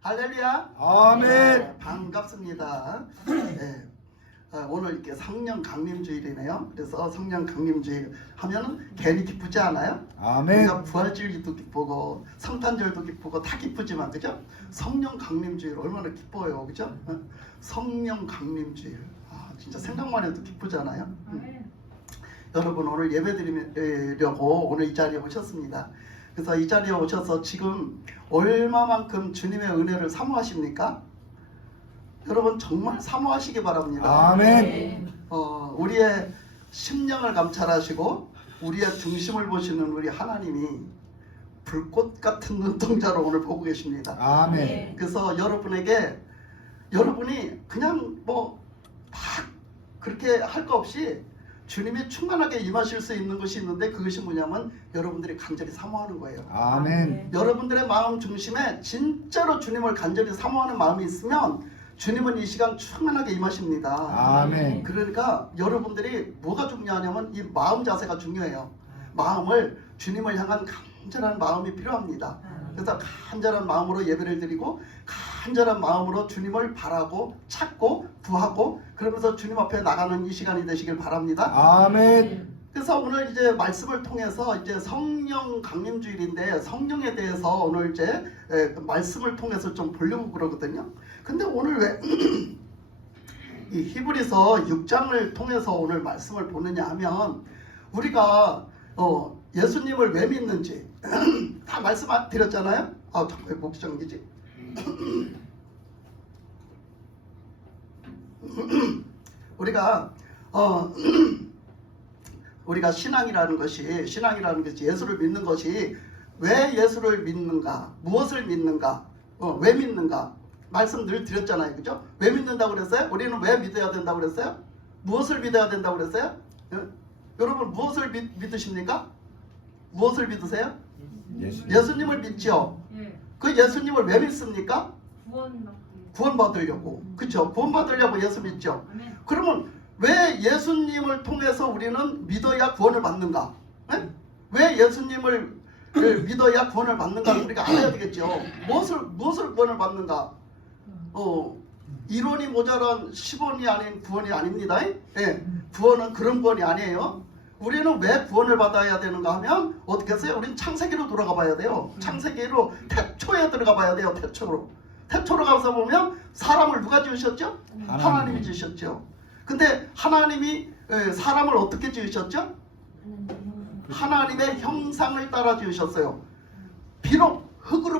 할렐루야. 아멘. 반갑습니다. 네. 오늘 이렇게 성령 강림주일이네요. 그래서 성령 강림주일 하면은 괜히 기쁘지 않아요? 아멘. 우리가 부활주일도 기쁘고 성탄절도 기쁘고 다 기쁘지만 그죠? 성령 강림주일 얼마나 기뻐요, 그죠? 성령 강림주일. 진짜 생각만 해도 기쁘잖아요. 여러분 오늘 예배 드리려고 오늘 이 자리에 오셨습니다. 그래서 이 자리에 오셔서 지금 얼마만큼 주님의 은혜를 사모하십니까? 여러분 정말 사모하시기 바랍니다. 아멘. 우리의 심령을 감찰하시고 우리의 중심을 보시는 우리 하나님이 불꽃 같은 눈동자로 오늘 보고 계십니다. 아멘. 그래서 여러분이 그냥 막 그렇게 할 거 없이 주님이 충만하게 임하실 수 있는 것이 있는데 그것이 뭐냐면 여러분들이 간절히 사모하는 거예요. 아멘. 여러분들의 마음 중심에 진짜로 주님을 간절히 사모하는 마음이 있으면 주님은 이 시간 충만하게 임하십니다. 아멘. 그러니까 여러분들이 뭐가 중요하냐면 이 마음 자세가 중요해요. 마음을 주님을 향한 간절한 마음이 필요합니다. 그래서 간절한 마음으로 예배를 드리고 간절한 마음으로 주님을 바라고 찾고 구하고 그러면서 주님 앞에 나가는 이 시간이 되시길 바랍니다. 아멘. 그래서 오늘 이제 말씀을 통해서 이제 성령 강림주일인데 성령에 대해서 오늘 이제 말씀을 통해서 좀 보려고 그러거든요. 근데 오늘 왜 이 히브리서 6장을 통해서 오늘 말씀을 보느냐 하면 우리가 예수님을 왜 믿는지 다 말씀 드렸잖아요. 정말 목이 잠기지. 우리가 신앙이라는 것이 예수를 믿는 것이 왜 예수를 믿는가, 무엇을 믿는가, 왜 믿는가 말씀 늘 드렸잖아요, 그죠? 왜 믿는다고 그랬어요? 우리는 왜 믿어야 된다고 그랬어요? 무엇을 믿어야 된다고 그랬어요? 여러분 무엇을 믿으십니까? 무엇을 믿으세요? 예수님을 믿죠. 그 예수님을 왜 믿습니까? 구원받으려고. 그렇죠? 구원받으려고 예수 믿죠. 그러면 왜 예수님을 통해서 우리는 믿어야 구원을 받는가? 왜 예수님을 믿어야 구원을 받는가? 우리가 알아야 되겠죠. 무엇을 구원을 받는가? 이론이 모자란 10원이 아닌 구원이 아닙니다. 구원은 그런 구원이 아니에요. 우리는 왜 구원을 받아야 되는가 하면 어떻게 했어요? 우린 창세기로 돌아가 봐야 돼요. 창세기로 태초에 들어가 봐야 돼요. 태초로 가서 보면 사람을 누가 지으셨죠? 하나님이 지으셨죠. 근데 하나님이 사람을 어떻게 지으셨죠? 하나님의 형상을 따라 지으셨어요. 비록 흙으로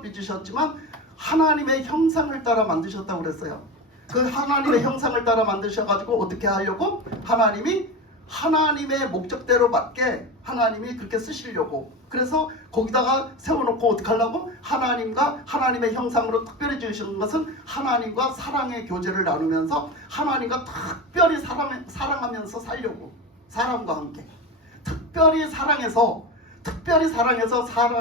빚으셨지만 하나님의 형상을 따라 만드셨다고 그랬어요. 그 하나님의 형상을 따라 만드셔가지고 어떻게 하려고? 하나님의 목적대로 맞게 하나님이 그렇게 쓰시려고. 그래서 거기다가 세워놓고 어떻게 하려고? 하나님과 하나님의 형상으로 특별히 지으신 것은 하나님과 사랑의 교제를 나누면서 하나님과 특별히 사랑하면서 살려고. 사람과 함께 특별히 사랑해서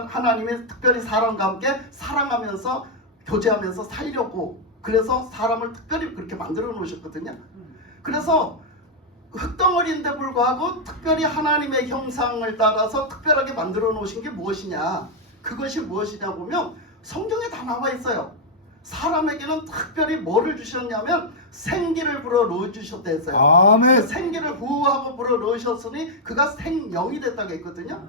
하나님의 특별히 사람과 함께 사랑하면서 교제하면서 살려고. 그래서 사람을 특별히 그렇게 만들어 놓으셨거든요. 그래서 흙덩어리인데 불구하고 특별히 하나님의 형상을 따라서 특별하게 만들어 놓으신 게 무엇이냐? 그것이 무엇이냐 보면 성경에 다 나와 있어요. 사람에게는 특별히 뭐를 주셨냐면 생기를 불어 넣어주셨다 했어요. 아멘. 그 생기를 후하고 불어 넣으셨으니 그가 생명이 됐다고 했거든요.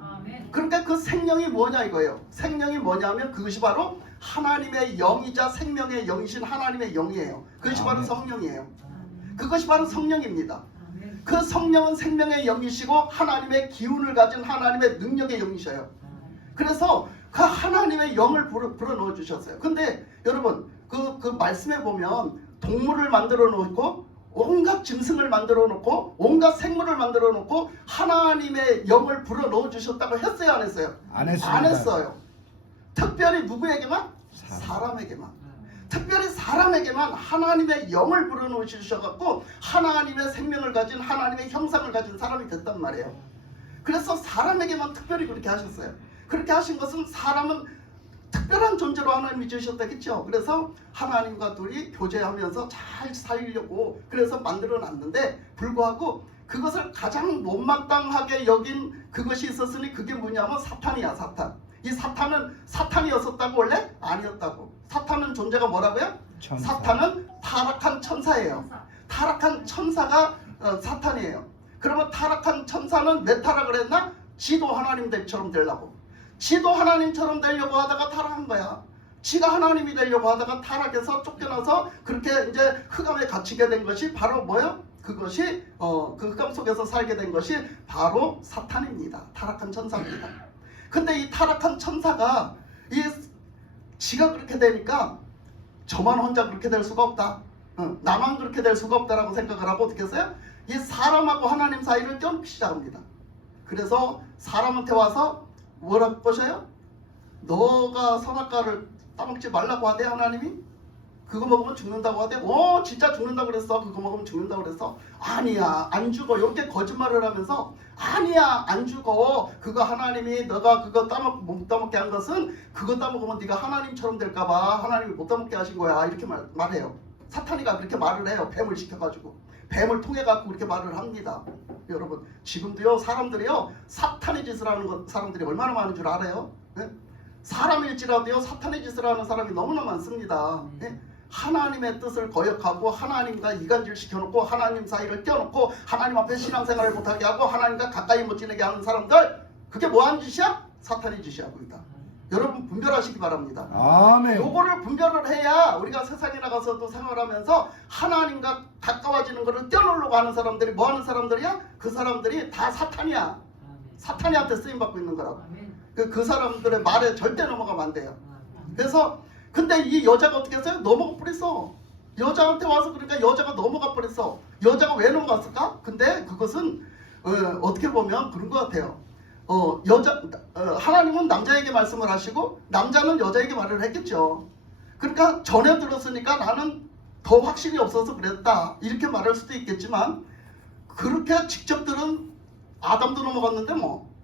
그러니까 그 생명이 뭐냐 이거예요. 생명이 뭐냐면 그것이 바로 하나님의 영이자 생명의 영이신 하나님의 영이에요. 그것이 바로 성령이에요. 그것이 바로 성령입니다. 그 성령은 생명의 영이시고 하나님의 기운을 가진 하나님의 능력의 영이셔요. 그래서 그 하나님의 영을 불어 넣어 주셨어요. 근데 여러분 그 말씀에 보면 동물을 만들어 놓고 온갖 짐승을 만들어 놓고 온갖 생물을 만들어 놓고 하나님의 영을 불어 넣어 주셨다고 했어요, 안 했어요? 안 했습니다. 안 했어요. 특별히 누구에게만? 사람에게만. 특별히 사람에게만 하나님의 영을 불어넣으셔갖고 하나님의 생명을 가진 하나님의 형상을 가진 사람이 됐단 말이에요. 그래서 사람에게만 특별히 그렇게 하셨어요. 그렇게 하신 것은 사람은 특별한 존재로 하나님이 지으셨다겠죠. 그래서 하나님과 둘이 교제하면서 잘 살려고 그래서 만들어놨는데 불구하고 그것을 가장 못마땅하게 여긴 그것이 있었으니 그게 뭐냐면 사탄이야. 사탄. 이 사탄은 사탄이었었다고 원래? 아니었다고. 사탄은 존재가 뭐라고요? 천사. 사탄은 타락한 천사예요. 타락한 천사가 사탄이에요. 그러면 타락한 천사는 왜 타락을 했나? 지도 하나님들처럼 되려고. 지도 하나님처럼 되려고 하다가 타락한 거야. 지가 하나님이 되려고 하다가 타락해서 쫓겨나서 그렇게 이제 흑암에 갇히게 된 것이 바로 뭐예요? 그것이 그 흑암 속에서 살게 된 것이 바로 사탄입니다. 타락한 천사입니다. 근데 이 타락한 천사가 지가 그렇게 되니까 저만 혼자 그렇게 될 수가 없다. 나만 그렇게 될 수가 없다라고 생각을 하고 어떻게 했어요? 이 사람하고 하나님 사이를 껴놓기 시작합니다. 그래서 사람한테 와서 뭐라고 보셔요? 너가 선악과를 따먹지 말라고 하대 하나님이? 그거 먹으면 죽는다고 하대? 진짜 죽는다고 그랬어. 그거 먹으면 죽는다고 그랬어. 아니야 안 죽어. 이렇게 거짓말을 하면서 아니야 안 죽어. 그거 하나님이 너가 그거 못 따먹게 한 것은 그거 따먹으면 네가 하나님처럼 될까봐 하나님이 못 따먹게 하신 거야. 이렇게 말해요. 사탄이가 그렇게 말을 해요. 뱀을 시켜가지고. 뱀을 통해갖고 그렇게 말을 합니다. 여러분 지금도요 사람들이요 사탄의 짓을 하는 사람들이 얼마나 많은 줄 알아요? 네? 사람일지라도요 사탄의 짓을 하는 사람이 너무나 많습니다. 네? 하나님의 뜻을 거역하고 하나님과 이간질 시켜놓고 하나님 사이를 껴놓고 하나님 앞에 신앙생활을 못하게 하고 하나님과 가까이 못 지내게 하는 사람들, 그게 뭐하는 짓이야? 사탄의 짓이야. 그다. 여러분 분별하시기 바랍니다. 아멘. 요거를 분별을 해야 우리가 세상에 나가서도 생활하면서 하나님과 가까워지는 것을 떼어놓으려고 하는 사람들이 뭐하는 사람들이야? 그 사람들이 다 사탄이야. 사탄이한테 쓰임받고 있는 거라고. 그 사람들의 말에 절대 넘어가면 안 돼요. 그래서 근데 이 여자가 어떻게 했어요? 넘어가 버렸어. 여자한테 와서 그러니까 여자가 넘어가 버렸어. 여자가 왜 넘어갔을까? 근데 그것은 어떻게 보면 그런 것 같아요. 하나님은 남자에게 말씀을 하시고 남자는 여자에게 말을 했겠죠. 그러니까 전에 들었으니까 나는 더 확신이 없어서 그랬다. 이렇게 말할 수도 있겠지만 그렇게 직접 들은 아담도 넘어갔는데 뭐.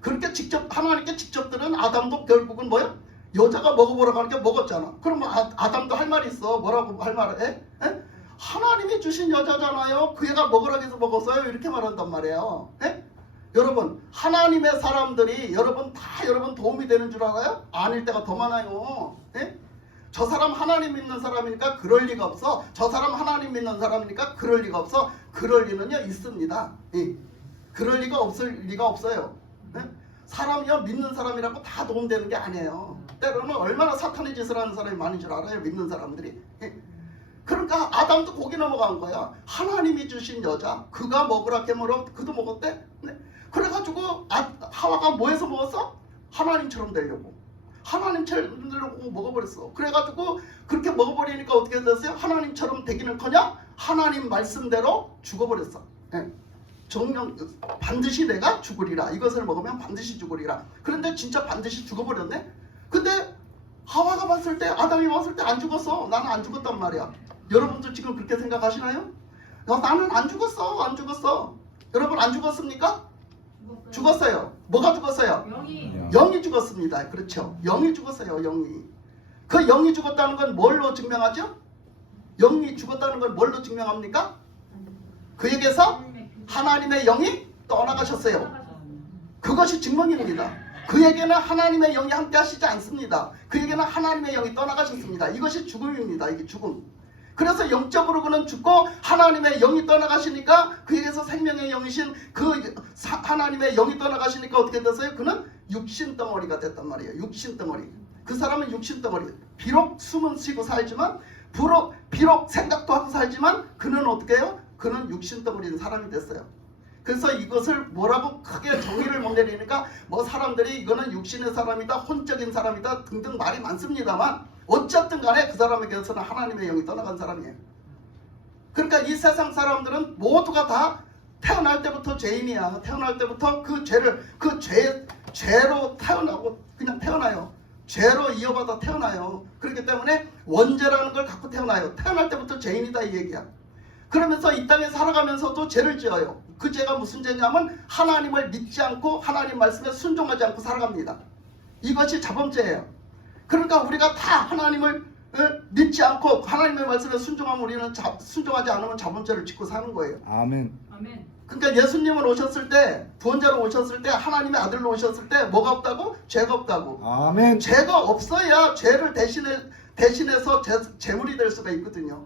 그렇게 하나님께 직접 들은 아담도 결국은 뭐예요? 여자가 먹어보라고 하니까 먹었잖아. 그럼 아담도 할 말이 있어. 뭐라고 할 말을 해? 하나님이 주신 여자잖아요. 그 애가 먹으라고 해서 먹었어요. 이렇게 말한단 말이에요. 여러분 하나님의 사람들이 여러분 도움이 되는 줄 알아요? 아닐 때가 더 많아요. 저 사람 하나님 믿는 사람이니까 그럴 리가 없어. 저 사람 하나님 믿는 사람이니까 그럴 리가 없어. 그럴 리는요 있습니다. 그럴 리가 없을 리가 없어요. 사람이요 믿는 사람이라고 다 도움되는 게 아니에요. 때로는 얼마나 사탄의 짓을 하는 사람이 많은 줄 알아요. 믿는 사람들이. 그러니까 아담도 거기 넘어간 거야. 하나님이 주신 여자 그가 먹으라 깨물어 그도 먹었대. 그래가지고 하와가 뭐해서 먹었어? 하나님처럼 되려고. 하나님처럼 되려고 먹어버렸어. 그래가지고 그렇게 먹어버리니까 어떻게 됐어요? 하나님처럼 되기는커녕 하나님 말씀대로 죽어버렸어. 정령 반드시 내가 죽으리라. 이것을 먹으면 반드시 죽으리라. 그런데 진짜 반드시 죽어버렸네. 근데 하와가 봤을 때 아담이 봤을 때 안 죽었어. 나는 안 죽었단 말이야. 여러분들 지금 그렇게 생각하시나요? 나는 안 죽었어. 안 죽었어. 여러분 안 죽었습니까? 죽었어요. 뭐가 죽었어요? 영이 죽었습니다. 그렇죠. 영이 죽었어요. 영이. 그 영이 죽었다는 건 뭘로 증명하죠? 영이 죽었다는 건 뭘로 증명합니까? 그에게서 하나님의 영이 떠나가셨어요. 그것이 증명입니다. 그에게는 하나님의 영이 함께 하시지 않습니다. 그에게는 하나님의 영이 떠나가셨습니다. 이것이 죽음입니다. 이게 죽음. 그래서 영적으로 그는 죽고 하나님의 영이 떠나가시니까 그에게서 생명의 영이신 그 하나님의 영이 떠나가시니까 어떻게 됐어요? 그는 육신덩어리가 됐단 말이에요. 육신덩어리. 그 사람은 육신덩어리. 비록 숨은 쉬고 살지만 비록 생각도 하고 살지만 그는 어떻게 해요? 그는 육신덩어리인 사람이 됐어요. 그래서 이것을 뭐라고 크게 정의를 못 내리니까 뭐 사람들이 이거는 육신의 사람이다, 혼적인 사람이다 등등 말이 많습니다만 어쨌든 간에 그 사람에게서는 하나님의 영이 떠나간 사람이에요. 그러니까 이 세상 사람들은 모두가 다 태어날 때부터 죄인이야. 태어날 때부터 그 죄로 태어나고 그냥 태어나요. 죄로 이어받아 태어나요. 그렇기 때문에 원죄라는 걸 갖고 태어나요. 태어날 때부터 죄인이다 이 얘기야. 그러면서 이 땅에 살아가면서도 죄를 지어요. 그 죄가 무슨 죄냐면 하나님을 믿지 않고 하나님 말씀에 순종하지 않고 살아갑니다. 이것이 자범죄예요. 그러니까 우리가 다 하나님을 믿지 않고 하나님의 말씀에 순종하면 우리는 순종하지 않으면 자범죄를 짓고 사는 거예요. 아멘. 아멘. 그러니까 예수님은 오셨을 때, 구원자로 오셨을 때, 하나님의 아들로 오셨을 때 뭐가 없다고? 죄가 없다고. 아멘. 죄가 없어야 죄를 대신해서 제물이 될 수가 있거든요.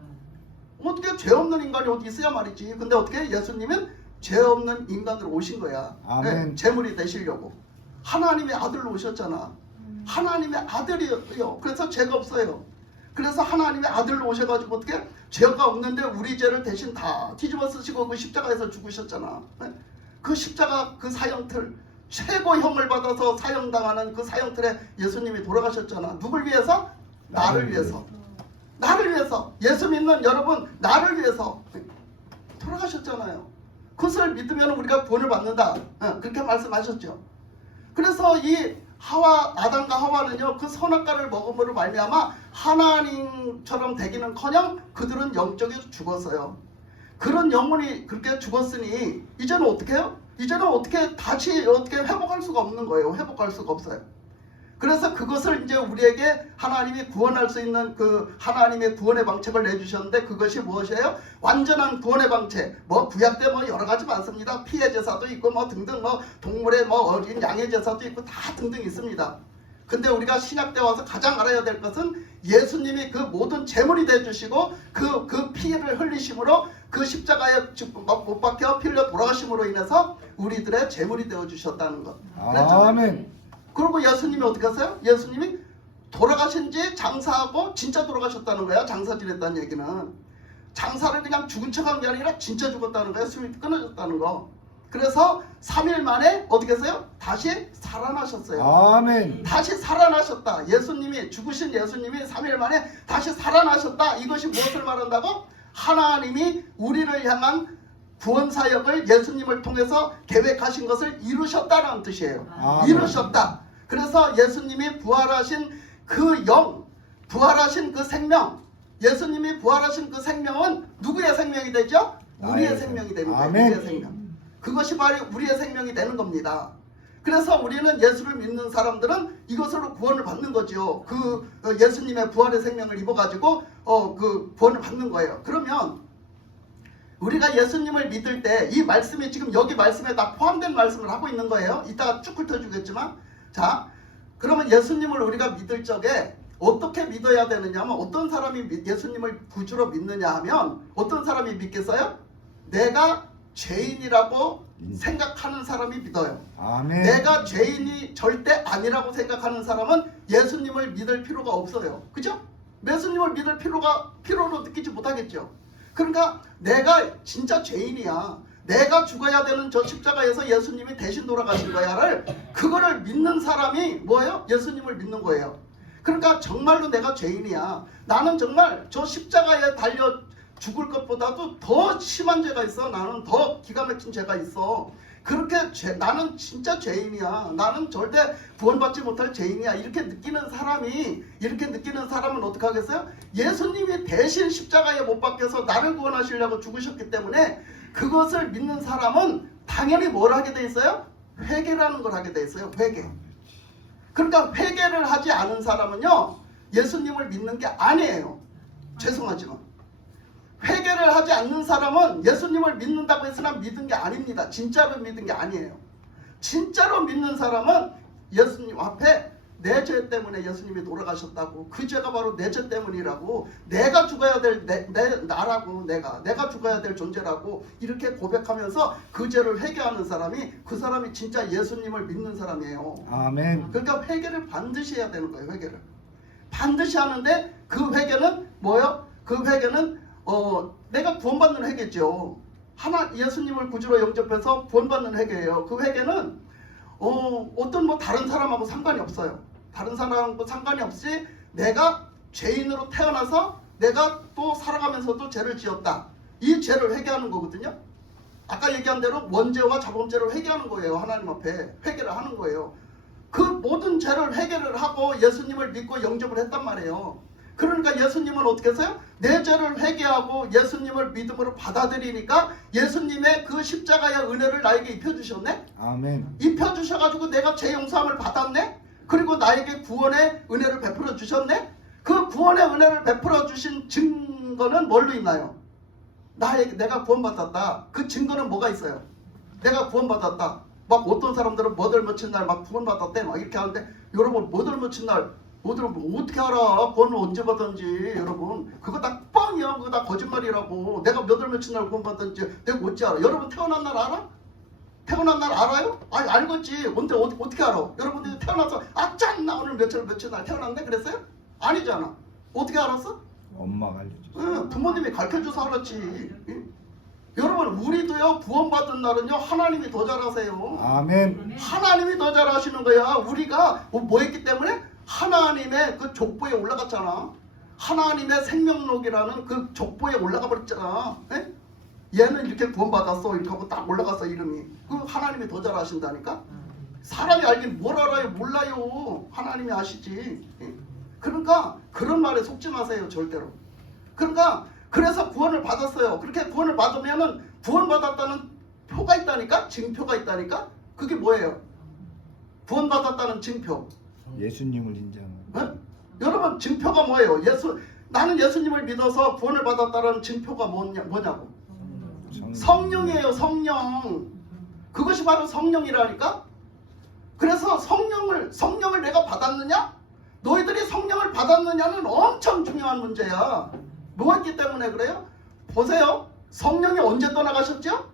어떻게 죄 없는 인간이 어디 있어야 말이지. 근데 어떻게 예수님은 죄 없는 인간으로 오신 거야. 아멘. 네, 제물이 되시려고. 하나님의 아들로 오셨잖아. 하나님의 아들이요. 그래서 죄가 없어요. 그래서 하나님의 아들로 오셔가지고 어떻게 죄가 없는데 우리 죄를 대신 다 뒤집어 쓰시고 그 십자가에서 죽으셨잖아. 네? 그 십자가 그 사형틀, 최고형을 받아서 사형당하는 그 사형틀에 예수님이 돌아가셨잖아. 누굴 위해서? 나를 위해서. 나를 위해서. 예수 믿는 여러분, 나를 위해서 돌아가셨잖아요. 그것을 믿으면 우리가 구원을 받는다. 그렇게 말씀하셨죠. 그래서 이 아담과 하와는요, 그 선악과를 먹음으로 말미암아 하나님처럼 되기는커녕 그들은 영적으로 죽었어요. 그런 영혼이 그렇게 죽었으니 이제는 어떻게 해요? 이제는 다시 회복할 수가 없는 거예요. 회복할 수가 없어요. 그래서 그것을 이제 우리에게 하나님이 구원할 수 있는 그 하나님의 구원의 방책을 내주셨는데, 그것이 무엇이에요? 완전한 구원의 방책. 구약 때 여러 가지 많습니다. 피해 제사도 있고 등등 동물의 어린 양의 제사도 있고 다 등등 있습니다. 근데 우리가 신약 때 와서 가장 알아야 될 것은 예수님이 그 모든 제물이 돼 주시고 그 피를 흘리심으로 그 십자가에 못 박혀 피 흘려 돌아가심으로 인해서 우리들의 제물이 되어 주셨다는 것. 아멘. 그리고 예수님이 어떻게 하세요? 예수님이 돌아가신 지 장사하고 진짜 돌아가셨다는 거야. 장사 지냈다는 얘기는. 장사를 그냥 죽은 척한 게 아니라 진짜 죽었다는 거야. 숨이 끊어졌다는 거. 그래서 3일 만에 어떻게 했어요? 다시 살아나셨어요. 아멘. 다시 살아나셨다. 예수님이, 죽으신 예수님이 3일 만에 다시 살아나셨다. 이것이 무엇을 말한다고? 하나님이 우리를 향한 구원 사역을 예수님을 통해서 계획하신 것을 이루셨다는 뜻이에요. 아멘. 이루셨다. 그래서 예수님이 부활하신 그 부활하신 그 생명, 예수님이 부활하신 그 생명은 누구의 생명이 되죠? 우리의 생명이 되는 거예요. 아멘. 우리의 생명. 그것이 바로 우리의 생명이 되는 겁니다. 그래서 우리는 예수를 믿는 사람들은 이것으로 구원을 받는 거죠. 그 예수님의 부활의 생명을 입어가지고 그 구원을 받는 거예요. 그러면 우리가 예수님을 믿을 때 이 말씀이 지금 여기 말씀에 다 포함된 말씀을 하고 있는 거예요. 이따가 쭉 훑어주겠지만, 자, 그러면 예수님을 우리가 믿을 적에 어떻게 믿어야 되느냐 하면, 어떤 사람이 예수님을 구주로 믿느냐 하면 어떤 사람이 믿겠어요? 내가 죄인이라고 생각하는 사람이 믿어요. 아멘. 내가 죄인이 절대 아니라고 생각하는 사람은 예수님을 믿을 필요가 없어요. 그죠? 예수님을 믿을 필요로 느끼지 못하겠죠. 그러니까 내가 진짜 죄인이야, 내가 죽어야 되는 저 십자가에서 예수님이 대신 돌아가신 거야를, 그거를 믿는 사람이 뭐예요? 예수님을 믿는 거예요. 그러니까 정말로 내가 죄인이야, 나는 정말 저 십자가에 달려 죽을 것보다도 더 심한 죄가 있어, 나는 더 기가 막힌 죄가 있어, 그렇게 나는 진짜 죄인이야, 나는 절대 구원받지 못할 죄인이야, 이렇게 느끼는 사람은 어떻게 하겠어요? 예수님이 대신 십자가에 못 박혀서 나를 구원하시려고 죽으셨기 때문에 그것을 믿는 사람은 당연히 뭘 하게 돼 있어요? 회개라는 걸 하게 돼 있어요. 회개. 그러니까 회개를 하지 않은 사람은요, 예수님을 믿는 게 아니에요. 죄송하지만 회개를 하지 않는 사람은 예수님을 믿는다고 해서나 믿은 게 아닙니다. 진짜로 믿은 게 아니에요. 진짜로 믿는 사람은 예수님 앞에 내 죄 때문에 예수님이 돌아가셨다고, 그 죄가 바로 내 죄 때문이라고, 내가 죽어야 될 나라고, 내가 죽어야 될 존재라고 이렇게 고백하면서 그 죄를 회개하는 사람이, 그 사람이 진짜 예수님을 믿는 사람이에요. 아멘. 그러니까 회개를 반드시 해야 되는 거예요. 회개를 반드시 하는데, 그 회개는 뭐예요? 그 회개는 내가 구원받는 회개죠. 예수님을 구주로 영접해서 구원받는 회개예요. 그 회개는 어떤 다른 사람하고 상관이 없어요. 다른 사람하고 상관이 없이 내가 죄인으로 태어나서 내가 또 살아가면서도 죄를 지었다, 이 죄를 회개하는 거거든요. 아까 얘기한 대로 원죄와 자범죄를 회개하는 거예요. 하나님 앞에 회개를 하는 거예요. 그 모든 죄를 회개를 하고 예수님을 믿고 영접을 했단 말이에요. 그러니까 예수님은 어떻게 했어요? 내 죄를 회개하고 예수님을 믿음으로 받아들이니까 예수님의 그 십자가의 은혜를 나에게 입혀주셨네. 아멘. 입혀주셔가지고 내가 죄 용서함을 받았네. 그리고 나에게 구원의 은혜를 베풀어 주셨네. 그 구원의 은혜를 베풀어 주신 증거는 뭘로 있나요? 내가 구원받았다. 그 증거는 뭐가 있어요? 내가 구원받았다. 막 어떤 사람들은 뭐들 며칠 날 막 구원받았대 막 이렇게 하는데, 여러분 뭐들 며칠 날 뭐들 뭐 어떻게 알아? 구원을 언제 받았는지. 여러분 그거 다 뻥이야. 그거 다 거짓말이라고. 내가 몇월 며칠 날 구원받았는지 내가 어찌 알아? 여러분 태어난 날 알아? 태어난 날 알아요? 아니 알겠지. 근데 어떻게 알아? 여러분들이 태어나서 짠! 나 오늘 며칠 날 태어났네 그랬어요? 아니잖아. 어떻게 알았어? 엄마가 알려줬어. 응, 부모님이 가르쳐줘서 알았지. 응? 여러분 우리도요 구원받은 날은요 하나님이 더 잘하세요. 아멘. 하나님이 더 잘하시는 거야. 우리가 뭐 했기 때문에? 하나님의 그 족보에 올라갔잖아. 하나님의 생명록이라는 그 족보에 올라가 버렸잖아. 에? 얘는 이렇게 구원받았어 이렇게 하고 딱 올라갔어 이름이. 그 하나님이 더 잘하신다니까. 사람이 알긴 뭘 알아요? 몰라요. 하나님이 아시지. 에? 그러니까 그런 말에 속지 마세요 절대로. 그러니까 그래서 구원을 받았어요. 그렇게 구원을 받으면은 구원받았다는 표가 있다니까? 증표가 있다니까? 그게 뭐예요? 구원받았다는 증표. 예수님을 인정하는. 어? 여러분 증표가 뭐예요? 나는 예수님을 믿어서 구원을 받았다는 증표가 뭐냐고? 성령이에요. 성령. 그것이 바로 성령이라니까? 그래서 성령을 내가 받았느냐? 너희들이 성령을 받았느냐는 엄청 중요한 문제야. 뭐였기 때문에 그래요? 보세요. 성령이 언제 떠나가셨죠?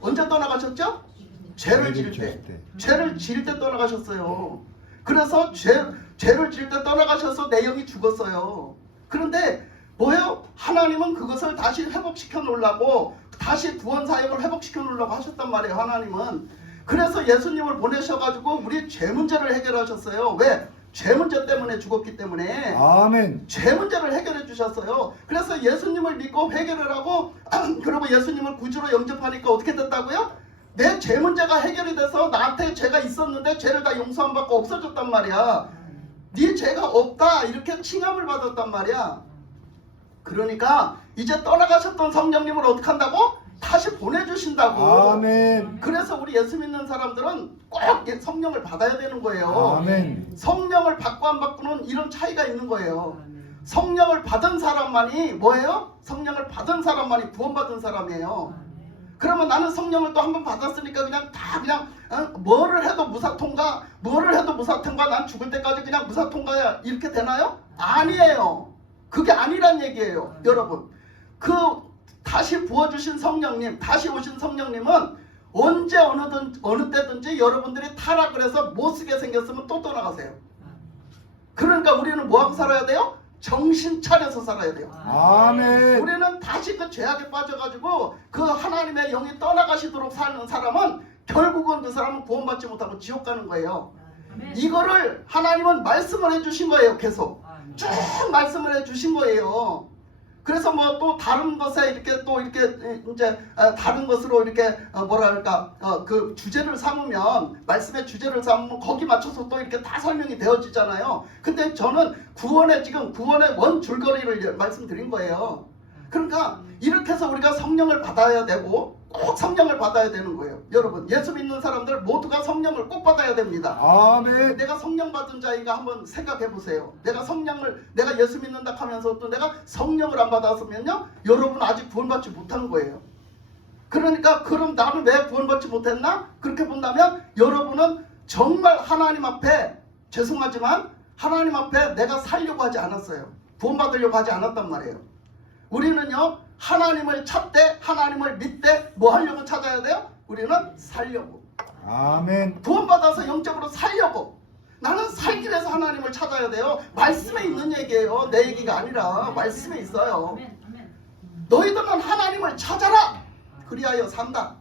언제 떠나가셨죠? 죄를 지을 때. 죄를 지을 때 떠나가셨어요. 그래서 죄를 지을 때 떠나가셔서 내 영이 죽었어요. 그런데 뭐예요? 하나님은 그것을 다시 회복시켜 놓으려고, 다시 구원 사역을 회복시켜 놓으려고 하셨단 말이에요. 하나님은. 그래서 예수님을 보내셔가지고 우리 죄 문제를 해결하셨어요. 왜? 죄 문제 때문에 죽었기 때문에. 아멘. 죄 문제를 해결해 주셨어요. 그래서 예수님을 믿고 회개를 하고 그리고 예수님을 구주로 영접하니까 어떻게 됐다고요? 내 죄 문제가 해결이 돼서 나한테 죄가 있었는데 죄를 다 용서 안 받고 없어졌단 말이야. 네 죄가 없다 이렇게 칭함을 받았단 말이야. 그러니까 이제 떠나가셨던 성령님을 어떻게 한다고? 다시 보내주신다고. 아멘. 그래서 우리 예수 믿는 사람들은 꼭 성령을 받아야 되는 거예요. 아멘. 성령을 받고 안 받고는 이런 차이가 있는 거예요. 성령을 받은 사람만이 뭐예요? 성령을 받은 사람만이 구원받은 사람이에요. 그러면 나는 성령을 또 한 번 받았으니까 그냥 뭐를 해도 무사통과, 난 죽을 때까지 그냥 무사통과야 이렇게 되나요? 아니에요. 그게 아니란 얘기예요. 여러분 그 다시 부어주신 성령님, 다시 오신 성령님은 언제 어느 때든지 여러분들이 타락을 해서 못쓰게 생겼으면 또 떠나가세요. 그러니까 우리는 뭐하고 살아야 돼요? 정신 차려서 살아야 돼요. 아멘. 우리는 다시 그 죄악에 빠져가지고 그 하나님의 영이 떠나가시도록 사는 사람은 결국은 그 사람은 구원받지 못하고 지옥 가는 거예요. 이거를 하나님은 말씀을 해주신 거예요. 계속 쭉 말씀을 해주신 거예요. 그래서 뭐 또 다른 것에 이렇게 또 이렇게 이제 다른 것으로 이렇게 뭐랄까 그 주제를 삼으면, 말씀의 주제를 삼으면 거기 맞춰서 또 이렇게 다 설명이 되어지잖아요. 근데 저는 지금 구원의 원 줄거리를 말씀드린 거예요. 그러니까 이렇게 해서 우리가 성령을 받아야 되고 꼭 성령을 받아야 되는 거예요. 여러분 예수 믿는 사람들 모두가 성령을 꼭 받아야 됩니다. 아멘. 내가 성령 받은 자인가 한번 생각해 보세요. 내가 예수 믿는다 하면서 또 내가 성령을 안 받았으면요, 여러분 아직 구원받지 못한 거예요. 그러니까 그럼 나는 왜 구원받지 못했나? 그렇게 본다면 여러분은 정말 하나님 앞에, 죄송하지만 하나님 앞에 내가 살려고 하지 않았어요. 구원받으려고 하지 않았단 말이에요. 우리는요 하나님을 찾되, 하나님을 믿되 뭐 하려고 찾아야 돼요? 우리는 살려고. 아멘. 구원받아서 영적으로 살려고. 나는 살기 위해서 하나님을 찾아야 돼요. 말씀에 있는 얘기예요. 내 얘기가 아니라 말씀에 있어요. 너희들은 하나님을 찾아라. 그래야 산다.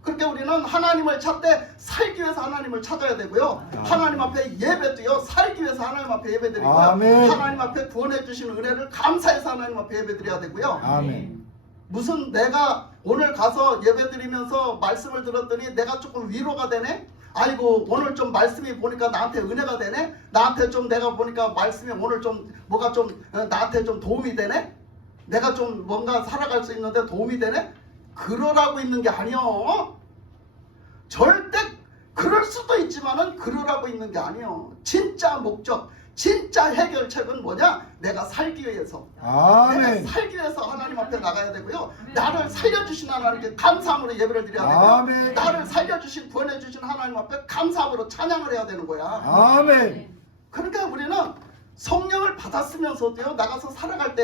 그렇게 우리는 하나님을 찾되 살기 위해서 하나님을 찾아야 되고요. 하나님 앞에 예배도요, 살기 위해서 하나님 앞에 예배드리고요. 아멘. 하나님 앞에 구원해 주신 은혜를 감사해서 하나님 앞에 예배드려야 되고요. 아멘. 무슨 내가 오늘 가서 예배드리면서 말씀을 들었더니 내가 조금 위로가 되네? 아이고 오늘 좀 말씀이 보니까 나한테 은혜가 되네? 나한테 좀 내가 보니까 말씀이 오늘 좀 뭐가 좀 나한테 좀 도움이 되네? 내가 좀 뭔가 살아갈 수 있는데 도움이 되네? 그러라고 있는 게 아니요. 절대 그럴 수도 있지만은 그러라고 있는 게 아니요. 진짜 목적, 진짜 해결책은 뭐냐? 내가 살기 위해서. 아멘. 내가 살기 위해서 하나님 앞에 나가야 되고요. 나를 살려주신 하나님께 감사함으로 예배를 드려야 되고, 아멘. 나를 살려주신 구원해주신 하나님 앞에 감사함으로 찬양을 해야 되는 거야. 아멘. 그러니까 우리는 성령을 받았으면서도요, 나가서 살아갈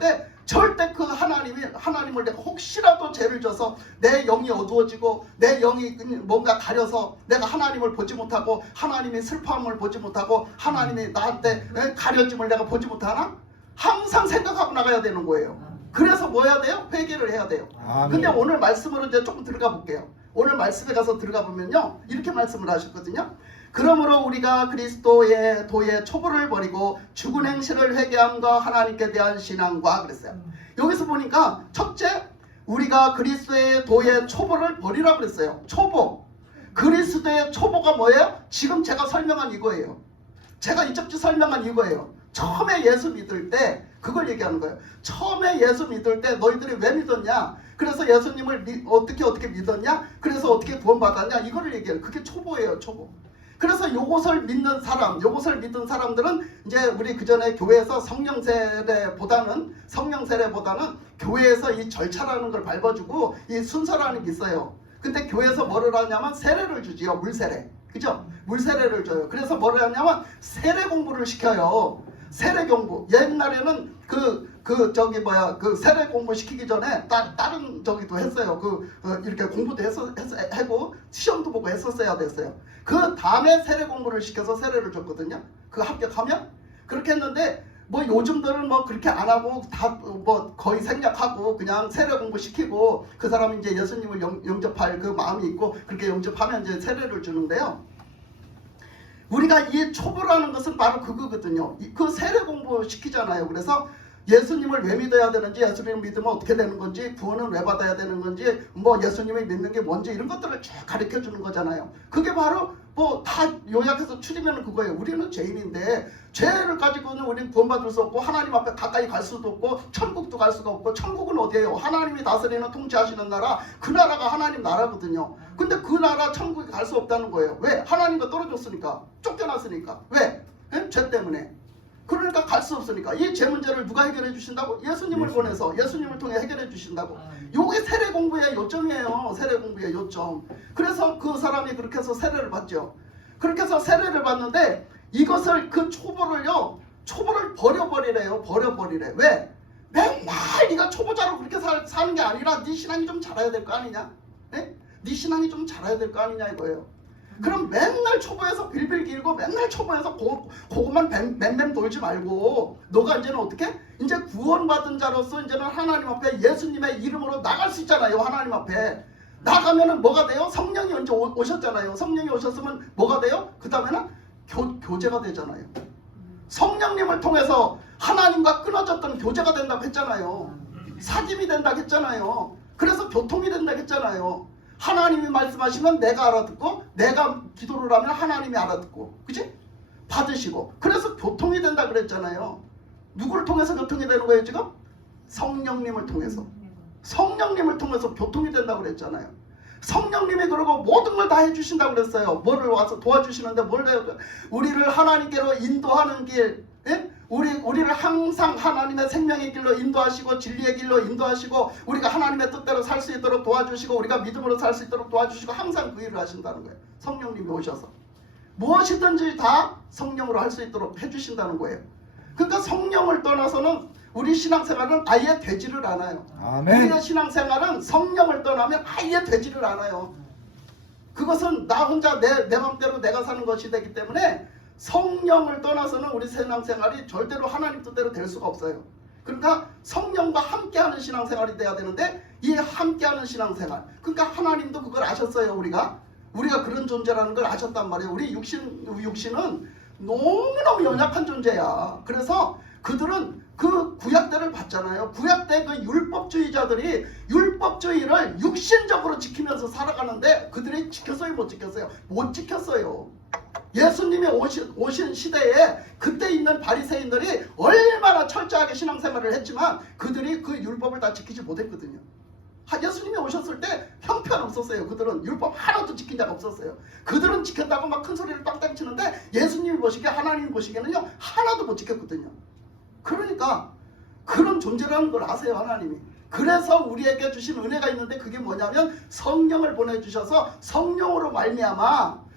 때 절대 그 하나님을 내가 혹시라도 죄를 져서 내 영이 어두워지고 내 영이 뭔가 가려서 내가 하나님을 보지 못하고 하나님의 슬퍼함을 보지 못하고 하나님이 나한테 가려짐을 내가 보지 못하나? 항상 생각하고 나가야 되는 거예요. 그래서 뭐 해야 돼요? 회개를 해야 돼요. 아멘. 근데 오늘 말씀으로 이제 조금 들어가 볼게요. 오늘 말씀에 가서 들어가 보면요, 이렇게 말씀을 하셨거든요. 그러므로 우리가 그리스도의 도의 초보를 버리고 죽은 행실을 회개함과 하나님께 대한 신앙과 그랬어요. 여기서 보니까 첫째, 우리가 그리스도의 도의 초보를 버리라고 그랬어요. 초보. 그리스도의 초보가 뭐예요? 지금 제가 설명한 이거예요. 제가 이쪽지 설명한 이거예요. 처음에 예수 믿을 때 그걸 얘기하는 거예요. 처음에 예수 믿을 때 너희들이 왜 믿었냐? 그래서 예수님을 어떻게 믿었냐? 그래서 어떻게 구원받았냐? 이거를 얘기해요. 그게 초보예요. 초보. 그래서 요것을 믿는 사람들은 이제 우리 그전에 교회에서 성령 세례보다는 교회에서 이 절차라는 걸 밟아주고 이 순서라는 게 있어요. 근데 교회에서 뭐를 하냐면 세례를 주지요. 물세례. 그죠? 물세례를 줘요. 그래서 뭐를 하냐면 세례 공부를 시켜요. 세례 공부. 옛날에는 그 세례 공부 시키기 전에 다른 저기도 했어요. 이렇게 공부도 하고 시험도 보고 했었어야 됐어요. 그 다음에 세례 공부를 시켜서 세례를 줬거든요. 그 합격하면 그렇게 했는데 뭐 요즘들은 뭐 그렇게 안 하고 다 뭐 거의 생략하고 그냥 세례 공부 시키고 그 사람이 이제 예수님을 영접할 그 마음이 있고 그렇게 영접하면 이제 세례를 주는데요. 우리가 이 초보라는 것은 바로 그거거든요. 그 세례 공부 시키잖아요. 그래서 예수님을 왜 믿어야 되는지, 예수님을 믿으면 어떻게 되는 건지, 구원은 왜 받아야 되는 건지, 뭐 예수님을 믿는 게 뭔지 이런 것들을 쭉 가르쳐 주는 거잖아요. 그게 바로 뭐 다 요약해서 추리면 그거예요. 우리는 죄인인데 죄를 가지고는 우리는 구원받을 수 없고 하나님 앞에 가까이 갈 수도 없고 천국도 갈 수가 없고, 천국은 어디예요? 하나님이 다스리는 통치하시는 나라, 그 나라가 하나님 나라거든요. 근데 그 나라 천국에 갈 수 없다는 거예요. 왜? 하나님과 떨어졌으니까, 쫓겨났으니까. 왜? 죄 때문에. 그러니까 갈 수 없으니까. 이 죄 문제를 누가 해결해 주신다고? 예수님을 보내서 예수님을 통해 해결해 주신다고. 요게 세례 공부의 요점이에요. 세례 공부의 요점. 그래서 그 사람이 그렇게 해서 세례를 받죠. 그렇게 해서 세례를 받는데 이것을 그 초보를 버려버리래요. 버려버리래. 왜? 맨날 네가 초보자로 그렇게 사는 게 아니라 네 신앙이 좀 자라야 될 거 아니냐? 네 신앙이 좀 자라야 될 거 아니냐 이거예요. 그럼 맨날 초보에서 빌빌 길고 맨날 초보에서 그것만 맴맴 돌지 말고 너가 이제는 어떻게? 이제 구원받은 자로서 이제는 하나님 앞에 예수님의 이름으로 나갈 수 있잖아요. 하나님 앞에 나가면은 뭐가 돼요? 성령이 언제 오셨잖아요. 성령이 오셨으면 뭐가 돼요? 그 다음에는 교제가 되잖아요. 성령님을 통해서 하나님과 끊어졌던 교제가 된다고 했잖아요. 사귐이 된다고 했잖아요. 그래서 교통이 된다고 했잖아요. 하나님이 말씀하시면 내가 알아듣고, 내가 기도를 하면 하나님이 알아듣고, 그치? 받으시고. 그래서 교통이 된다 그랬잖아요. 누구를 통해서 교통이 되는 거예요 지금? 성령님을 통해서. 성령님을 통해서 교통이 된다고 그랬잖아요. 성령님이 그러고 모든 걸 다 해주신다고 그랬어요. 뭐를 와서 도와주시는데 뭘 해요? 우리를 하나님께로 인도하는 길, 예? 우리를 항상 하나님의 생명의 길로 인도하시고 진리의 길로 인도하시고 우리가 하나님의 뜻대로 살 수 있도록 도와주시고 우리가 믿음으로 살 수 있도록 도와주시고 항상 그 일을 하신다는 거예요. 성령님이 오셔서 무엇이든지 다 성령으로 할 수 있도록 해주신다는 거예요. 그러니까 성령을 떠나서는 우리 신앙생활은 아예 되지를 않아요. 아멘. 우리의 신앙생활은 성령을 떠나면 아예 되지를 않아요. 그것은 나 혼자 내 맘대로 내가 사는 것이 되기 때문에 성령을 떠나서는 우리 신앙생활이 절대로 하나님 뜻대로 될 수가 없어요. 그러니까 성령과 함께하는 신앙생활이 돼야 되는데 이 함께하는 신앙생활, 그러니까 하나님도 그걸 아셨어요. 우리가 그런 존재라는 걸 아셨단 말이에요. 우리 육신은 너무너무 연약한 존재야. 그래서 그들은 그 구약대를 봤잖아요. 구약대 그 율법주의자들이 율법주의를 육신적으로 지키면서 살아가는데 그들이 지켰어요? 못 지켰어요? 못 지켰어요. 예수님이 오신 시대에 그때 있는 바리새인들이 얼마나 철저하게 신앙생활을 했지만 그들이 그 율법을 다 지키지 못했거든요. 예수님이 오셨을 때 형편없었어요. 그들은 율법 하나도 지킨 자가 없었어요. 그들은 지켰다고 막 큰 소리를 빵빵 치는데 예수님이 보시기에 하나님 보시기에는요 하나도 못 지켰거든요. 그러니까 그런 존재라는 걸 아세요 하나님이. 그래서 우리에게 주신 은혜가 있는데 그게 뭐냐면 성령을 보내주셔서 성령으로 말미암아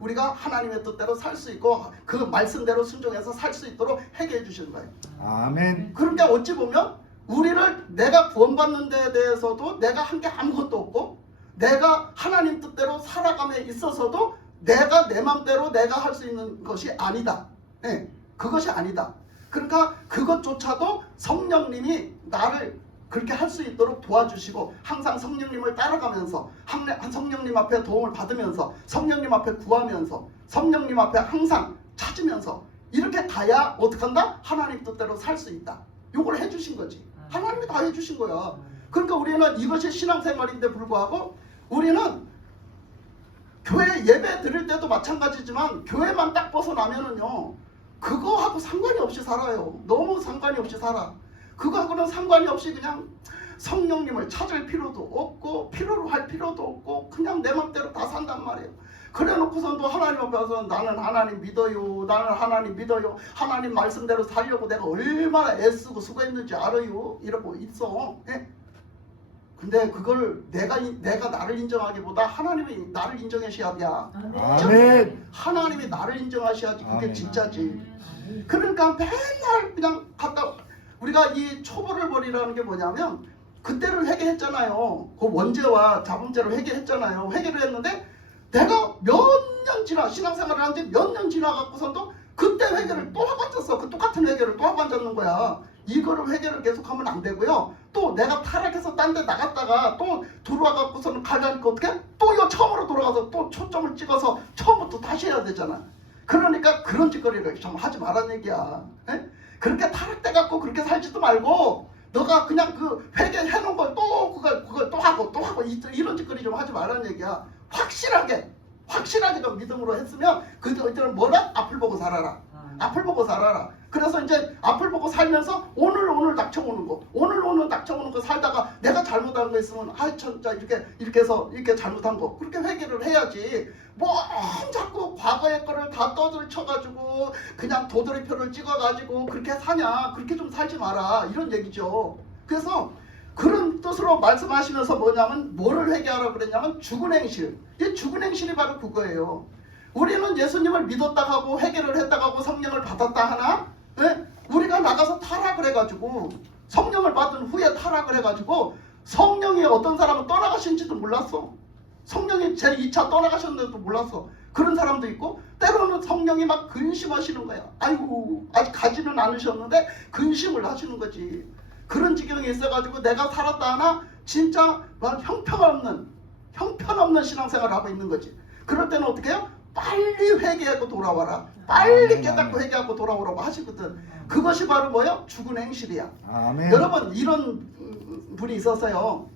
우리가 하나님의 뜻대로 살 수 있고 그 말씀대로 순종해서 살 수 있도록 해결해 주시는 거예요. 아멘. 그러니까 어찌 보면 우리를 내가 구원받는 데에 대해서도 내가 한 게 아무것도 없고 내가 하나님 뜻대로 살아감에 있어서도 내가 내 맘대로 내가 할 수 있는 것이 아니다. 네, 그것이 아니다. 그러니까 그것조차도 성령님이 나를 그렇게 할 수 있도록 도와주시고 항상 성령님을 따라가면서 성령님 앞에 도움을 받으면서 성령님 앞에 구하면서 성령님 앞에 항상 찾으면서 이렇게 가야 어떡한다? 하나님 뜻대로 살 수 있다. 요걸 해주신 거지. 하나님이 다 해주신 거야. 그러니까 우리는 이것이 신앙생활인데 불구하고 우리는 교회 예배 드릴 때도 마찬가지지만 교회만 딱 벗어나면은요 그거하고 상관이 없이 살아요. 너무 상관이 없이 살아. 그거하고는 상관이 없이 그냥 성령님을 찾을 필요도 없고 필요로 할 필요도 없고 그냥 내 맘대로 다 산단 말이에요. 그래 놓고선도 하나님 앞에 와서 나는 하나님 믿어요. 나는 하나님 믿어요. 하나님 말씀대로 살려고 내가 얼마나 애쓰고 수고했는지 알아요. 이러고 있어. 예? 근데 그걸 내가 나를 인정하기보다 하나님이 나를 인정하셔야 돼. 아멘. 하나님이 나를 인정하셔야지 그게 아멘. 진짜지. 그러니까 맨날 그냥 갖다 우리가 이 초벌을 벌이라는 게 뭐냐면 그때를 회개했잖아요. 그 원죄와 자범죄를 회개했잖아요. 회개를 했는데 내가 몇 년 지나 신앙생활을 한 지 몇 년 지나갖고선도 그때 회개를 또 하고 앉았어. 그 똑같은 회개를 또 하고 앉았는 거야. 이거를 회개를 계속하면 안 되고요. 또 내가 타락해서 딴 데 나갔다가 또 들어와갖고서는 가려니까 어떻게? 또 이거 처음으로 돌아가서 또 초점을 찍어서 처음부터 다시 해야 되잖아. 그러니까 그런 짓거리를 좀 하지 말라는 얘기야. 에? 그렇게 타락돼갖고 그렇게 살지도 말고 너가 그냥 그 회개해놓은 걸 또 그걸 또 하고 이런 짓거리 좀 하지 말라는 얘기야. 확실하게 그 믿음으로 했으면 그들은 뭐라? 앞을 보고 살아라. 앞을 보고 살아라. 그래서 이제 앞을 보고 살면서 오늘 닥쳐오는 거 살다가 내가 잘못한 거 있으면 진짜 이렇게 해서 이렇게 잘못한 거 그렇게 회개를 해야지. 뭐 자꾸 과거의 거를 다 떠들쳐가지고 그냥 도돌이표를 찍어가지고 그렇게 사냐. 그렇게 좀 살지 마라 이런 얘기죠. 그래서 그런 뜻으로 말씀하시면서 뭐를 회개하라고 그랬냐면 죽은 행실. 이 죽은 행실이 바로 그거예요. 우리는 예수님을 믿었다 하고 회개를 했다 하고 성령을 받았다 하나 우리가 나가서 타락을 해가지고 성령을 받은 후에 타락을 해가지고 성령이 어떤 사람은 떠나가신지도 몰랐어. 성령이 제2차 떠나가셨는데도 몰랐어. 그런 사람도 있고 때로는 성령이 막 근심하시는 거야. 아이고 아직 가지는 않으셨는데 근심을 하시는 거지. 그런 지경이 있어가지고 내가 살았다 하나 진짜 형편없는 신앙생활을 하고 있는 거지. 그럴 때는 어떻게 해요? 빨리 회개하고 돌아와라. 빨리 깨닫고 회개하고 돌아오라고 하시거든. 그것이 바로 뭐예요? 죽은 행실이야. 아멘. 여러분 이런 분이 있었어요.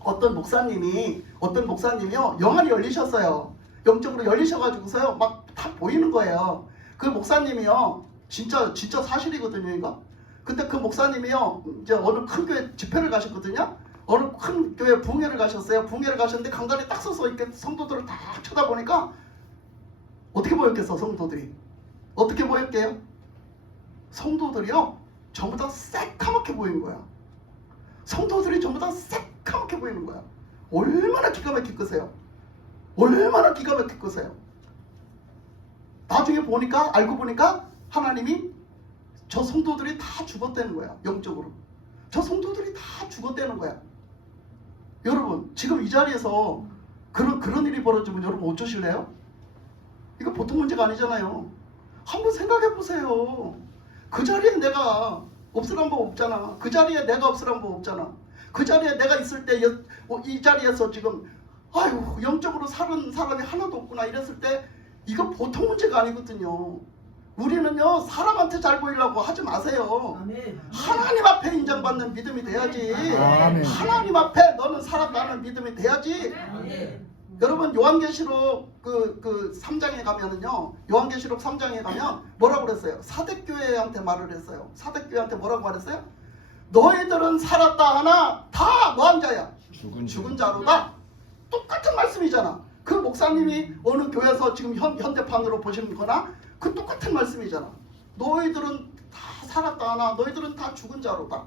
어떤 목사님이요 영안이 열리셨어요. 영적으로 열리셔가지고서요 막 다 보이는 거예요. 그 목사님이요 진짜 사실이거든요 이거. 근데 그 목사님이요 이제 어느 큰 교회 집회를 가셨거든요. 어느 큰 교회 붕회를 가셨어요. 붕회를 가셨는데 강단에 딱 서서 이렇게 성도들을 다 쳐다보니까 어떻게 보였겠어? 성도들이 어떻게 보였게요? 성도들이요 전부 다 새카맣게 보이는 거야. 성도들이 전부 다 새카맣게 보이는 거야. 얼마나 기가 막힐 거세요? 얼마나 기가 막힐 거세요? 나중에 알고 보니까 하나님이 저 성도들이 다 죽었다는 거야. 영적으로 저 성도들이 다 죽었다는 거야. 여러분 지금 이 자리에서 그런 일이 벌어지면 여러분 어쩌실래요? 이거 보통 문제가 아니잖아요. 한번 생각해 보세요. 그 자리에 내가 없으란 법 없잖아. 그 자리에 내가 없으란 법 없잖아. 그 자리에 내가 있을 때 이 자리에서 지금 아유 영적으로 사는 사람이 하나도 없구나 이랬을 때 이거 보통 문제가 아니거든요. 우리는요 사람한테 잘 보이려고 하지 마세요. 아멘. 하나님 앞에 인정받는 믿음이 돼야지. 아멘. 하나님 앞에 너는 살았다는 믿음이 돼야지. 아멘. 여러분 요한계시록 그 3장에 가면은요 요한계시록 3장에 가면 뭐라고 그랬어요? 사대교회한테 말을 했어요. 사대교회한테 뭐라고 말했어요? 너희들은 살았다 하나 다 뭐한 자야? 죽은 죽은 자로다. 똑같은 말씀이잖아. 그 목사님이 어느 교회에서 지금 현대판으로 보시는 거나 그 똑같은 말씀이잖아. 너희들은 다 살았다 하나 너희들은 다 죽은 자로다.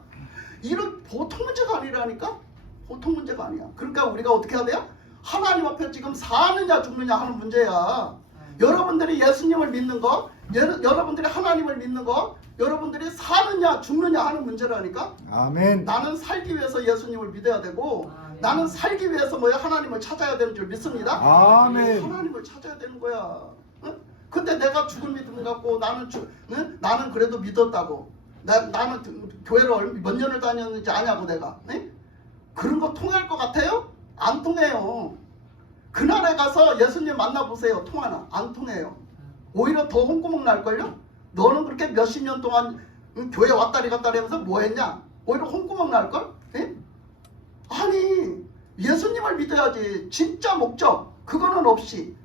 이런 보통 문제가 아니라니까. 보통 문제가 아니야. 그러니까 우리가 어떻게 해야 돼요? 하나님 앞에 지금 사느냐 죽느냐 하는 문제야. 여러분들이 예수님을 믿는 거, 여러분들이 하나님을 믿는 거, 여러분들이 사느냐 죽느냐 하는 문제라니까. 아멘. 나는 살기 위해서 예수님을 믿어야 되고 나는 살기 위해서 뭐야? 하나님을 찾아야 되는 줄 믿습니다. 아멘. 하나님을 찾아야 되는 거야. 응? 근데 내가 죽은 믿음 갖고 응? 나는 그래도 믿었다고. 나는 교회를 몇 년을 다녔는지 아냐고 내가. 응? 그런 거 통할 것 같아요? 안 통해요. 그날에 가서 예수님 만나보세요. 통하나? 안 통해요. 오히려 더 홍구멍 날걸요? 너는 그렇게 몇십 년 동안 교회 왔다리 갔다리 하면서 뭐 했냐? 오히려 홍구멍 날걸? 예? 아니 예수님을 믿어야지. 진짜 목적 그거는 없이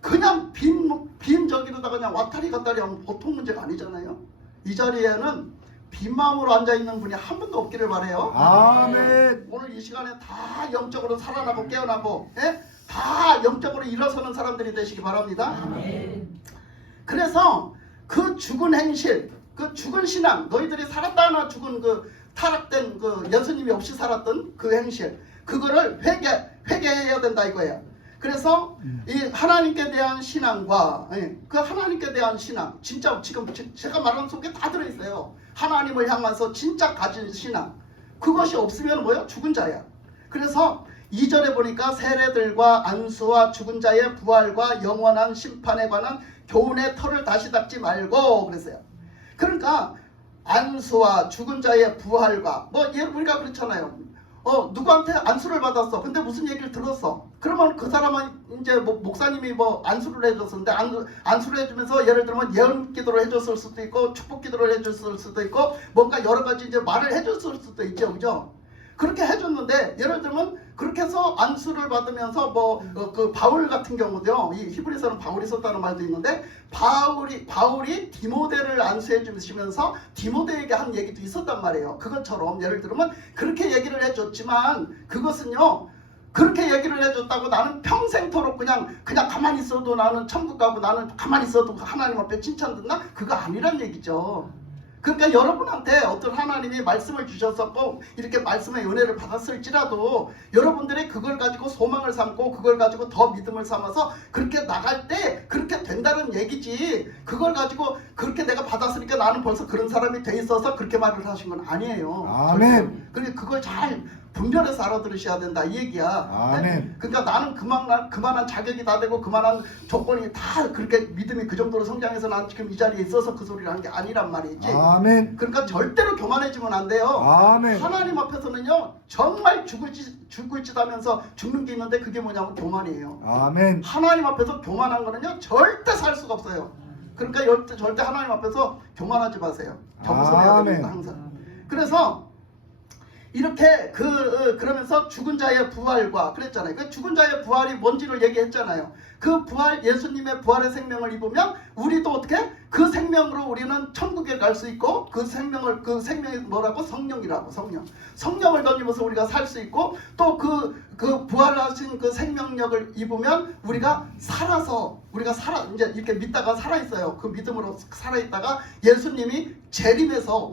그냥 빈 저기로다가 그냥 왔다리 갔다리 하면 보통 문제가 아니잖아요. 이 자리에는 빈 마음으로 앉아있는 분이 한 분도 없기를 바라요. 아멘. 오늘 이 시간에 다 영적으로 살아나고 깨어나고 예? 다 영적으로 일어서는 사람들이 되시기 바랍니다. 아멘. 그래서 그 죽은 행실, 그 죽은 신앙, 너희들이 살았다 하나 죽은 그 타락된 그 예수님이 없이 살았던 그 행실, 그거를 회개해야 된다 이거예요. 그래서 이 하나님께 대한 신앙과 그 하나님께 대한 신앙, 진짜 지금 제가 말하는 속에 다 들어있어요. 하나님을 향해서 진짜 가진 신앙, 그것이 없으면 뭐야? 죽은 자야. 그래서 2절에 보니까 세례들과 안수와 죽은 자의 부활과 영원한 심판에 관한 교훈의 털을 다시 닦지 말고 그랬어요. 그러니까 안수와 죽은 자의 부활과 뭐 우리가 그렇잖아요. 누구한테 안수를 받았어. 근데 무슨 얘기를 들었어. 그러면 그 사람은 이제 목사님이 뭐 안수를 해줬었는데 안수를 해주면서 예를 들면 예언 기도를 해줬을 수도 있고 축복 기도를 해줬을 수도 있고 뭔가 여러 가지 이제 말을 해줬을 수도 있죠, 그죠? 그렇게 해줬는데 예를 들면 그렇게 해서 안수를 받으면서 그 바울 같은 경우도요. 이 히브리서는 바울이 썼다는 말도 있는데 바울이 디모데를 안수해 주시면서 디모데에게 한 얘기도 있었단 말이에요. 그것처럼 예를 들면 그렇게 얘기를 해줬지만 그것은요. 그렇게 얘기를 해줬다고 나는 평생토록 그냥 가만히 있어도 나는 천국 가고 나는 가만히 있어도 하나님 앞에 칭찬 듣나? 그거 아니란 얘기죠. 그러니까 여러분한테 어떤 하나님이 말씀을 주셨었고 이렇게 말씀의 은혜를 받았을지라도 여러분들이 그걸 가지고 소망을 삼고 그걸 가지고 더 믿음을 삼아서 그렇게 나갈 때 그렇게 된다는 얘기지, 그걸 가지고 그렇게 내가 받았으니까 나는 벌써 그런 사람이 돼 있어서 그렇게 말을 하신 건 아니에요. 아멘. 그러니까 그걸 잘 분별해서 알아들으셔야 된다 이 얘기야. 아멘. 그러니까 나는 그만한 자격이 다 되고 그만한 조건이 다 그렇게 믿음이 그 정도로 성장해서 난 지금 이 자리에 있어서 그 소리를 한 게 아니란 말이지. 아멘. 그러니까 절대로 교만해지면 안 돼요. 아멘. 하나님 앞에서는요 정말 죽을 짓 하면서 죽는 게 있는데 그게 뭐냐면 교만이에요. 아멘. 하나님 앞에서 교만한 거는요 절대 살 수가 없어요. 그러니까 절대 하나님 앞에서 교만하지 마세요. 겸손해야 됩니다 항상. 그래서 이렇게 그러면서 죽은 자의 부활과 그랬잖아요. 그 죽은 자의 부활이 뭔지를 얘기했잖아요. 그 부활, 예수님의 부활의 생명을 입으면 우리도 어떻게 그 생명으로 우리는 천국에 갈 수 있고 그 생명이 뭐라고? 성령이라고. 성령을 던지면서 우리가 살 수 있고 또 그 부활하신 그 생명력을 입으면 우리가 이제 이렇게 믿다가 살아 있어요. 그 믿음으로 살아 있다가 예수님이 재림해서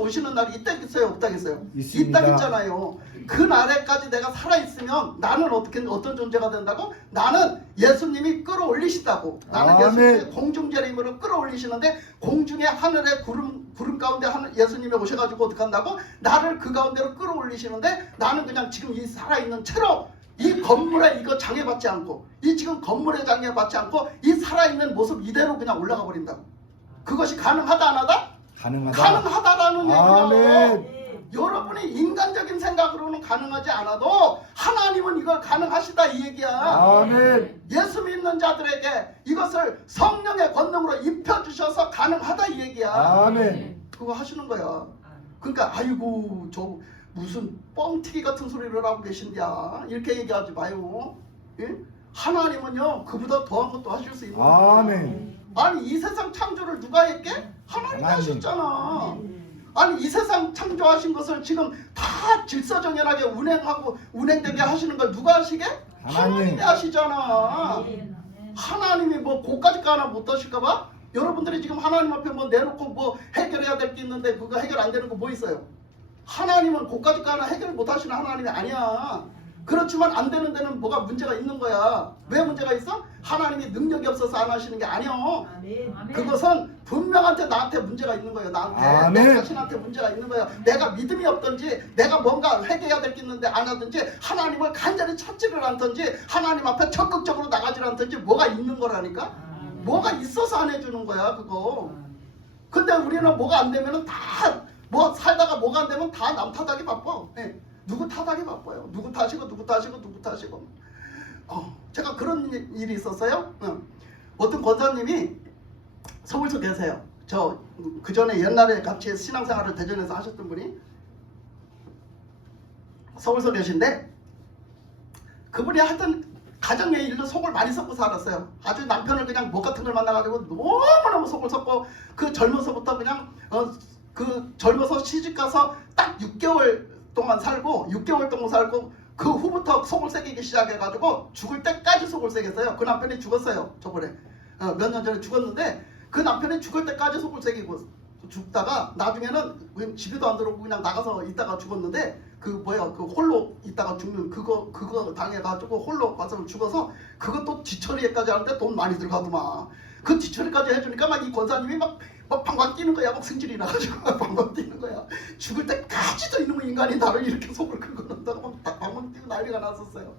오시는 날이 있다겠어요, 없다겠어요? 있습니다. 있다겠잖아요. 그 날에까지 내가 살아있으면 나는 어떤 존재가 된다고? 나는 예수님이 끌어올리시다고. 나는 아멘. 예수님의 공중재림으로 끌어올리시는데 공중에 하늘에 구름 가운데 예수님이 오셔가지고 어떻게 한다고? 나를 그 가운데로 끌어올리시는데 나는 그냥 지금 이 살아있는 채로 이 건물에 이거 장애받지 않고 이 지금 건물에 장애받지 않고 이 살아있는 모습 이대로 그냥 올라가 버린다고. 그것이 가능하다 안 하다? 가능하다라는 얘기예요. 아멘. 여러분이 인간적인 생각으로는 가능하지 않아도 하나님은 이걸 가능하시다 이 얘기야. 아멘. 예수 믿는 자들에게 이것을 성령의 권능으로 입혀주셔서 가능하다 이 얘기야. 아멘. 그거 하시는 거야. 그러니까 아이고 저 무슨 뻥튀기 같은 소리를 하고 계신냐 이렇게 얘기하지 마요. 예? 하나님은요 그보다 더한 것도 하실 수 있는 거야. 아멘. 아니 이 세상 창조를 누가 했게? 하나님이 하셨잖아. 아니 이 세상 창조하신 것을 지금 다 질서정연하게 운행되게 하시는 걸 누가 하시게? 하나님이 하시잖아. 하나님이 뭐 고까지 하나 못 하실까봐? 여러분들이 지금 하나님 앞에 뭐 내놓고 뭐 해결해야 될 게 있는데 그거 해결 안 되는 거 뭐 있어요? 하나님은 고까지 하나 해결 못 하시는 하나님이 아니야. 그렇지만 안 되는 데는 뭐가 문제가 있는 거야. 왜 문제가 있어? 하나님이 능력이 없어서 안 하시는 게 아니야. 그것은 분명한테 나한테 문제가 있는 거예요. 나한테 내 자신한테 문제가 있는 거예요. 내가 믿음이 없든지 내가 뭔가 회개해야 될 게 있는데 안 하든지 하나님을 간절히 찾지를 않든지 하나님 앞에 적극적으로 나가지를 않든지 뭐가 있는 거라니까. 뭐가 있어서 안 해주는 거야 그거. 근데 우리는 뭐가 안 되면은 다 뭐 살다가 뭐가 안 되면 다 남 탓하기 바빠. 네. 누구 탓하기 바빠요. 누구 탓이고 누구 탓이고 누구 탓이고. 제가 그런 일이 있었어요. 어떤 권사님이 서울서 계세요. 저 그 전에 옛날에 같이 신앙생활을 대전에서 하셨던 분이 서울서 계신데 그분이 하여튼 가정의 일로 속을 많이 썩고 살았어요. 아주 남편을 그냥 목 같은 걸 만나가지고 너무너무 속을 썩고 그 젊어서부터 그냥 그 젊어서 시집가서 딱 6개월 동안 살고 그 후부터 속을 새기기 시작해가지고 죽을 때까지 속을 새겼어요. 그 남편이 죽었어요. 저번에 몇 년 전에 죽었는데 그 남편이 죽을 때까지 속을 새기고 죽다가 나중에는 집에도 안 들어오고 그냥 나가서 있다가 죽었는데 그 홀로 있다가 죽는 그거 당해가지고 홀로 가서 죽어서 그것도 뒤처리까지 하는데 돈 많이 들어가더만. 그 뒤처리까지 해주니까 막 이 권사님이 막 방방 뛰는 거야. 막 승질이 나가지고 막 방방 뛰는 거야. 죽을 때까지도 이놈의 인간이 나를 이렇게 속을 긁어놓다가 막 방방 뛰고 난리가 났었어요.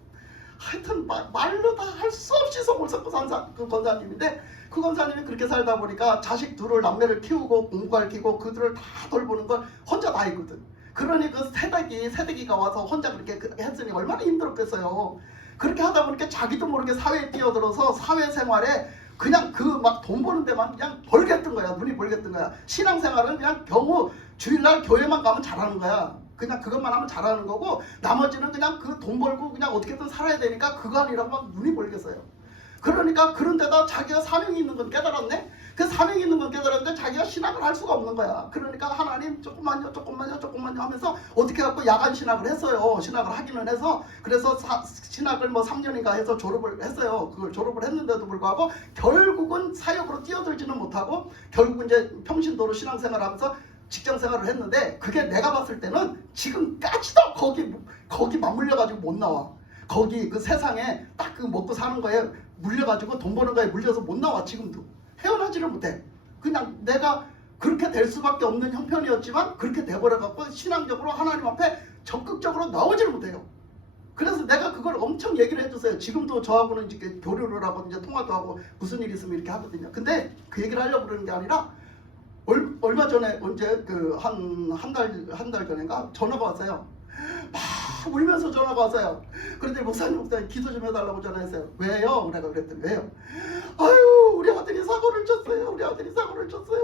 하여튼 말로 다 할 수 없이 속을 썩고 산 그 권사님인데 그 권사님이 그렇게 살다 보니까 자식 둘을 남매를 키우고 공부가르치고 그들을 다 돌보는 걸 혼자 다 했거든. 그러니 그 새댁이가 와서 혼자 그렇게 했으니 얼마나 힘들었겠어요. 그렇게 하다 보니까 자기도 모르게 사회에 뛰어들어서 사회생활에 그냥 그 막 돈 버는 데만 그냥 벌겠던 거야. 눈이 벌겠던 거야. 신앙생활은 그냥 겨우 주일날 교회만 가면 잘하는 거야. 그냥 그것만 하면 잘하는 거고 나머지는 그냥 그 돈 벌고 그냥 어떻게든 살아야 되니까 그거 아니라고 막 눈이 벌겠어요. 그러니까 그런 데다 자기가 사명이 있는 건 깨달았네. 그 사명이 있는 건 깨달았는데 자기가 신학을 할 수가 없는 거야. 그러니까 하나님 조금만요 하면서 어떻게 갖고 야간 신학을 했어요. 신학을 하기는 해서 그래서 신학을 뭐 3년인가 해서 졸업을 했어요. 그걸 졸업을 했는데도 불구하고 결국은 사역으로 뛰어들지는 못하고 결국은 이제 평신도로 신앙생활하면서 직장생활을 했는데 그게 내가 봤을 때는 지금까지도 거기 맞물려가지고 못 나와. 거기 그 세상에 딱 그 먹고 사는 거에 물려가지고 돈 버는 거에 물려서 못 나와. 지금도 헤어나지를 못해. 그냥 내가 그렇게 될 수밖에 없는 형편이었지만 그렇게 돼버려갖고 신앙적으로 하나님 앞에 적극적으로 나오지를 못해요. 그래서 내가 그걸 엄청 얘기를 해줬어요. 지금도 저하고는 이제 교류를 하고 이제 통화도 하고 무슨 일 있으면 이렇게 하거든요. 근데 그 얘기를 하려고 그러는 게 아니라 얼마 전에 언제 그 한 달 전인가 전화가 왔어요. 막 울면서 전화가 왔어요. 그런데 목사님 기도 좀 해달라고 전화했어요. 왜요? 내가 그랬더니 왜요? 아유 우리 아들이 사고를 쳤어요.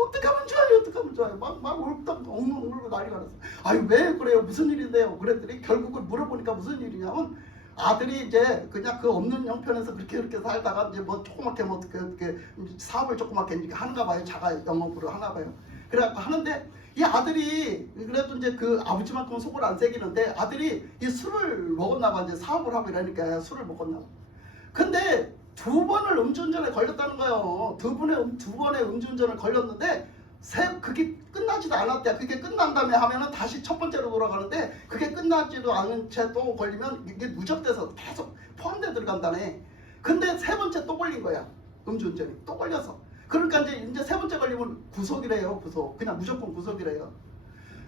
어떻게 하면 좋아요? 막 엉엉 울고 난리가 났어요. 아유 왜 그래요? 무슨 일인데요? 그랬더니 결국은 물어보니까 무슨 일이냐면 아들이 이제 그냥 그 없는 형편에서 그렇게 살다가 이제 뭐 조그맣게 사업을 조그맣게 하는가 봐요. 자가 영업으로 하나 봐요. 그래갖고 하는데 이 아들이 그래도 이제 그 아버지만큼 속을 안 새기는데 아들이 이 술을 먹었나 봐. 이제 사업을 하고 이러니까 술을 먹었나 봐. 근데 2번을 음주운전에 걸렸다는 거예요. 두 번의 음주운전을 걸렸는데 그게 끝나지도 않았대. 그게 끝난 다음에 하면은 다시 첫 번째로 돌아가는데 그게 끝나지도 않은 채 또 걸리면 이게 누적돼서 계속 포함돼 들어간다네. 근데 3번째 또 걸린 거야. 음주운전이 또 걸려서. 그러니까 이제 3번째 걸리면 구속이래요. 그냥 무조건 구속이래요.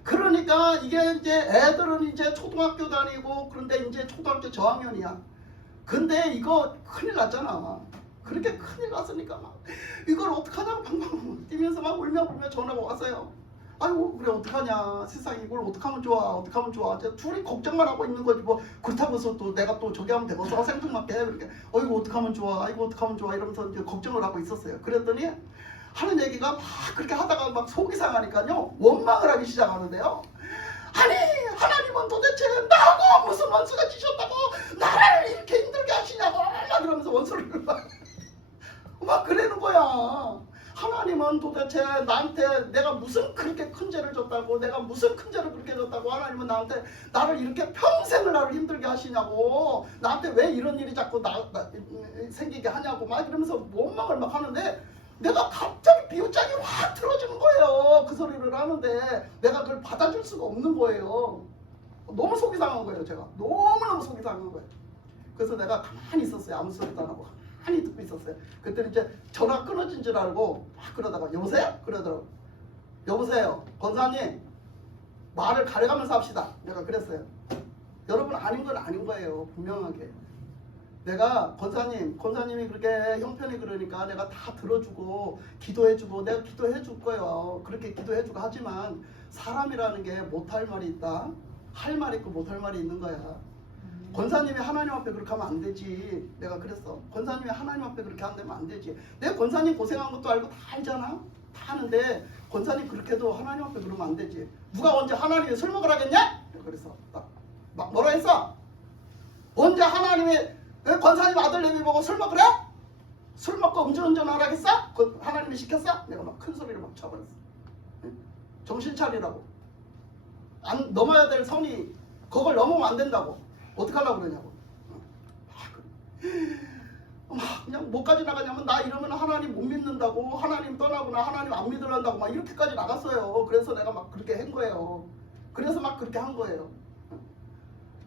그러니까 이게 이제 애들은 이제 초등학교 다니고 그런데 이제 초등학교 저학년이야. 근데 이거 큰일 났잖아. 그렇게 큰일 났으니까 막 이걸 어떡하냐고 방방 뛰면서 막 울며 전화가 왔어요. 아이고 그래 어떡하냐. 세상에 이걸 어떡하면 좋아. 이제 둘이 걱정만 하고 있는 거지 뭐. 그렇다고 해서 또 내가 또 저기 하면 되겠어. 생뚱맞게 그렇게 어이구 어떡하면 좋아 이러면서 이제 걱정을 하고 있었어요. 그랬더니 하는 얘기가 막 그렇게 하다가 막 속이 상하니까요 원망을 하기 시작하는데요. 아니 하나님은 도대체 나하고 무슨 원수가 지셨다고 나를 이렇게 힘들게 하시냐고 그러면서 원수를 막 그러는 거야. 하나님은 도대체 나한테 내가 무슨 그렇게 큰 죄를 줬다고, 내가 무슨 큰 죄를 그렇게 줬다고 하나님은 나한테 나를 이렇게 평생을 나를 힘들게 하시냐고, 나한테 왜 이런 일이 자꾸 생기게 하냐고 막 이러면서 원망을 막 하는데, 내가 갑자기 비웃장이 확 틀어지는 거예요. 그 소리를 하는데 내가 그걸 받아줄 수가 없는 거예요. 너무 속이 상한 거예요. 제가 너무너무 속이 상한 거예요. 그래서 내가 가만히 있었어요. 아무 소리도 안 하고 가만히 듣고 있었어요. 그때는 이제 전화 끊어진 줄 알고 막 그러다가 여보세요? 그러더라고. 여보세요 권사님, 말을 가려가면서 합시다. 내가 그랬어요. 여러분 아닌 건 아닌 거예요. 분명하게. 내가 권사님이 그렇게 형편이 그러니까 내가 다 들어주고 기도해주고 내가 기도해줄 거예요. 그렇게 기도해주고 하지만 사람이라는 게 못할 말이 있다. 할 말이 있고 못할 말이 있는 거야. 권사님이 하나님 앞에 그렇게 하면 안 되지. 내가 그랬어. 권사님이 하나님 앞에 그렇게 한다면 안 되지. 내가 권사님 고생한 것도 알고 다 알잖아. 다 아는데 권사님 그렇게 해도 하나님 앞에 그러면 안 되지. 누가 언제 하나님이 술 먹으라겠냐? 그래서 막 뭐라 했어? 언제 하나님이 권사님 아들내미 보고 술 먹으래? 술 먹고 음주운전 하라겠어? 하나님이 시켰어? 내가 막 큰 소리를 막 쳐버렸어. 정신 차리라고. 안 넘어야 될 선이 그걸 넘으면 안 된다고. 어떻게 하려고 그러냐고. 막 그냥 뭐까지 나가냐면 나 이러면 하나님 못 믿는다고, 하나님 떠나구나, 하나님 안 믿으란다고 막 이렇게까지 나갔어요. 그래서 내가 막 그렇게 한 거예요. 그래서 막 그렇게 한 거예요.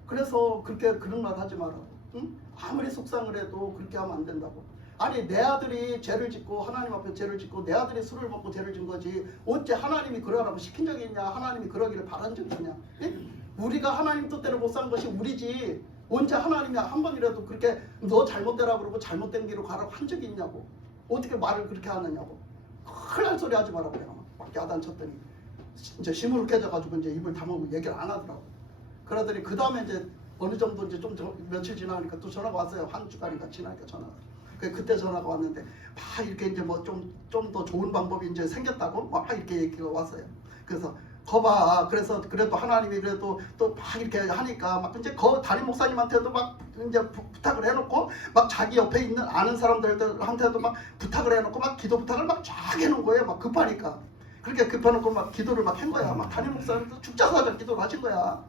그래서 그렇게 그런 말 하지 마라고. 응? 아무리 속상을 해도 그렇게 하면 안 된다고. 아니 내 아들이 죄를 짓고 하나님 앞에 죄를 짓고 내 아들이 술을 먹고 죄를 진 거지 어째 하나님이 그러라고 시킨 적이 있냐, 하나님이 그러기를 바란 적이 있냐. 예? 우리가 하나님 뜻대로 못 산 것이 우리지 언제 하나님이 한 번이라도 그렇게 너 잘못되라 그러고 잘못된 길로 가라고 한 적이 있냐고. 어떻게 말을 그렇게 하느냐고. 큰일 날 소리 하지 마라고 내가 막 야단쳤더니 이제 시무룩해져가지고 이제 입을 다물고 얘기를 안 하더라고. 그러더니 그 다음에 이제 어느 정도 이제 좀 며칠 지나니까 또 전화가 왔어요. 한 주간인가 지나니까 전화가. 그때 전화가 왔는데 막 이렇게 이제 뭐 좀 더 좋은 방법이 이제 생겼다고 막 이렇게 얘기가 왔어요. 그래서 거봐. 그래서 그래도 하나님이 그래도 또 막 이렇게 하니까 막 이제 담임 목사님한테도 막 이제 부탁을 해놓고 막 자기 옆에 있는 아는 사람들한테도 막 부탁을 해놓고 막 기도 부탁을 막 쫙 해놓은 거예요. 막 급하니까. 그렇게 급해놓고 막 기도를 막 한 거야. 막 담임 목사님도 죽자사자 기도를 하신 거야.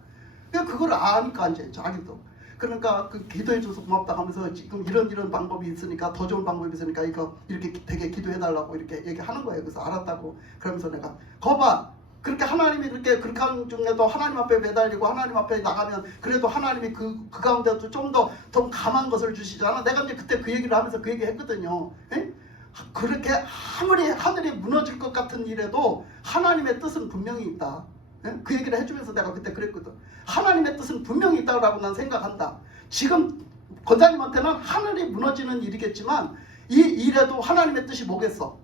그걸 아니까 이제 자기도. 그러니까 그 기도해줘서 고맙다 하면서 지금 이런 방법이 있으니까 더 좋은 방법이 있으니까 이거 이렇게 되게 기도해달라고 이렇게 얘기하는 거예요. 그래서 알았다고. 그러면서 내가 거봐. 그렇게 하나님이 그렇게 한 중에도 하나님 앞에 매달리고 하나님 앞에 나가면 그래도 하나님이 그 가운데도 좀 더 감한 것을 주시잖아. 내가 이제 그때 그 얘기를 하면서 그 얘기 했거든요. 에? 그렇게 아무리 하늘이 무너질 것 같은 일에도 하나님의 뜻은 분명히 있다. 그 얘기를 해주면서 내가 그때 그랬거든. 하나님의 뜻은 분명히 있다고 난 생각한다. 지금 권사님한테는 하늘이 무너지는 일이겠지만 이 일에도 하나님의 뜻이 뭐겠어?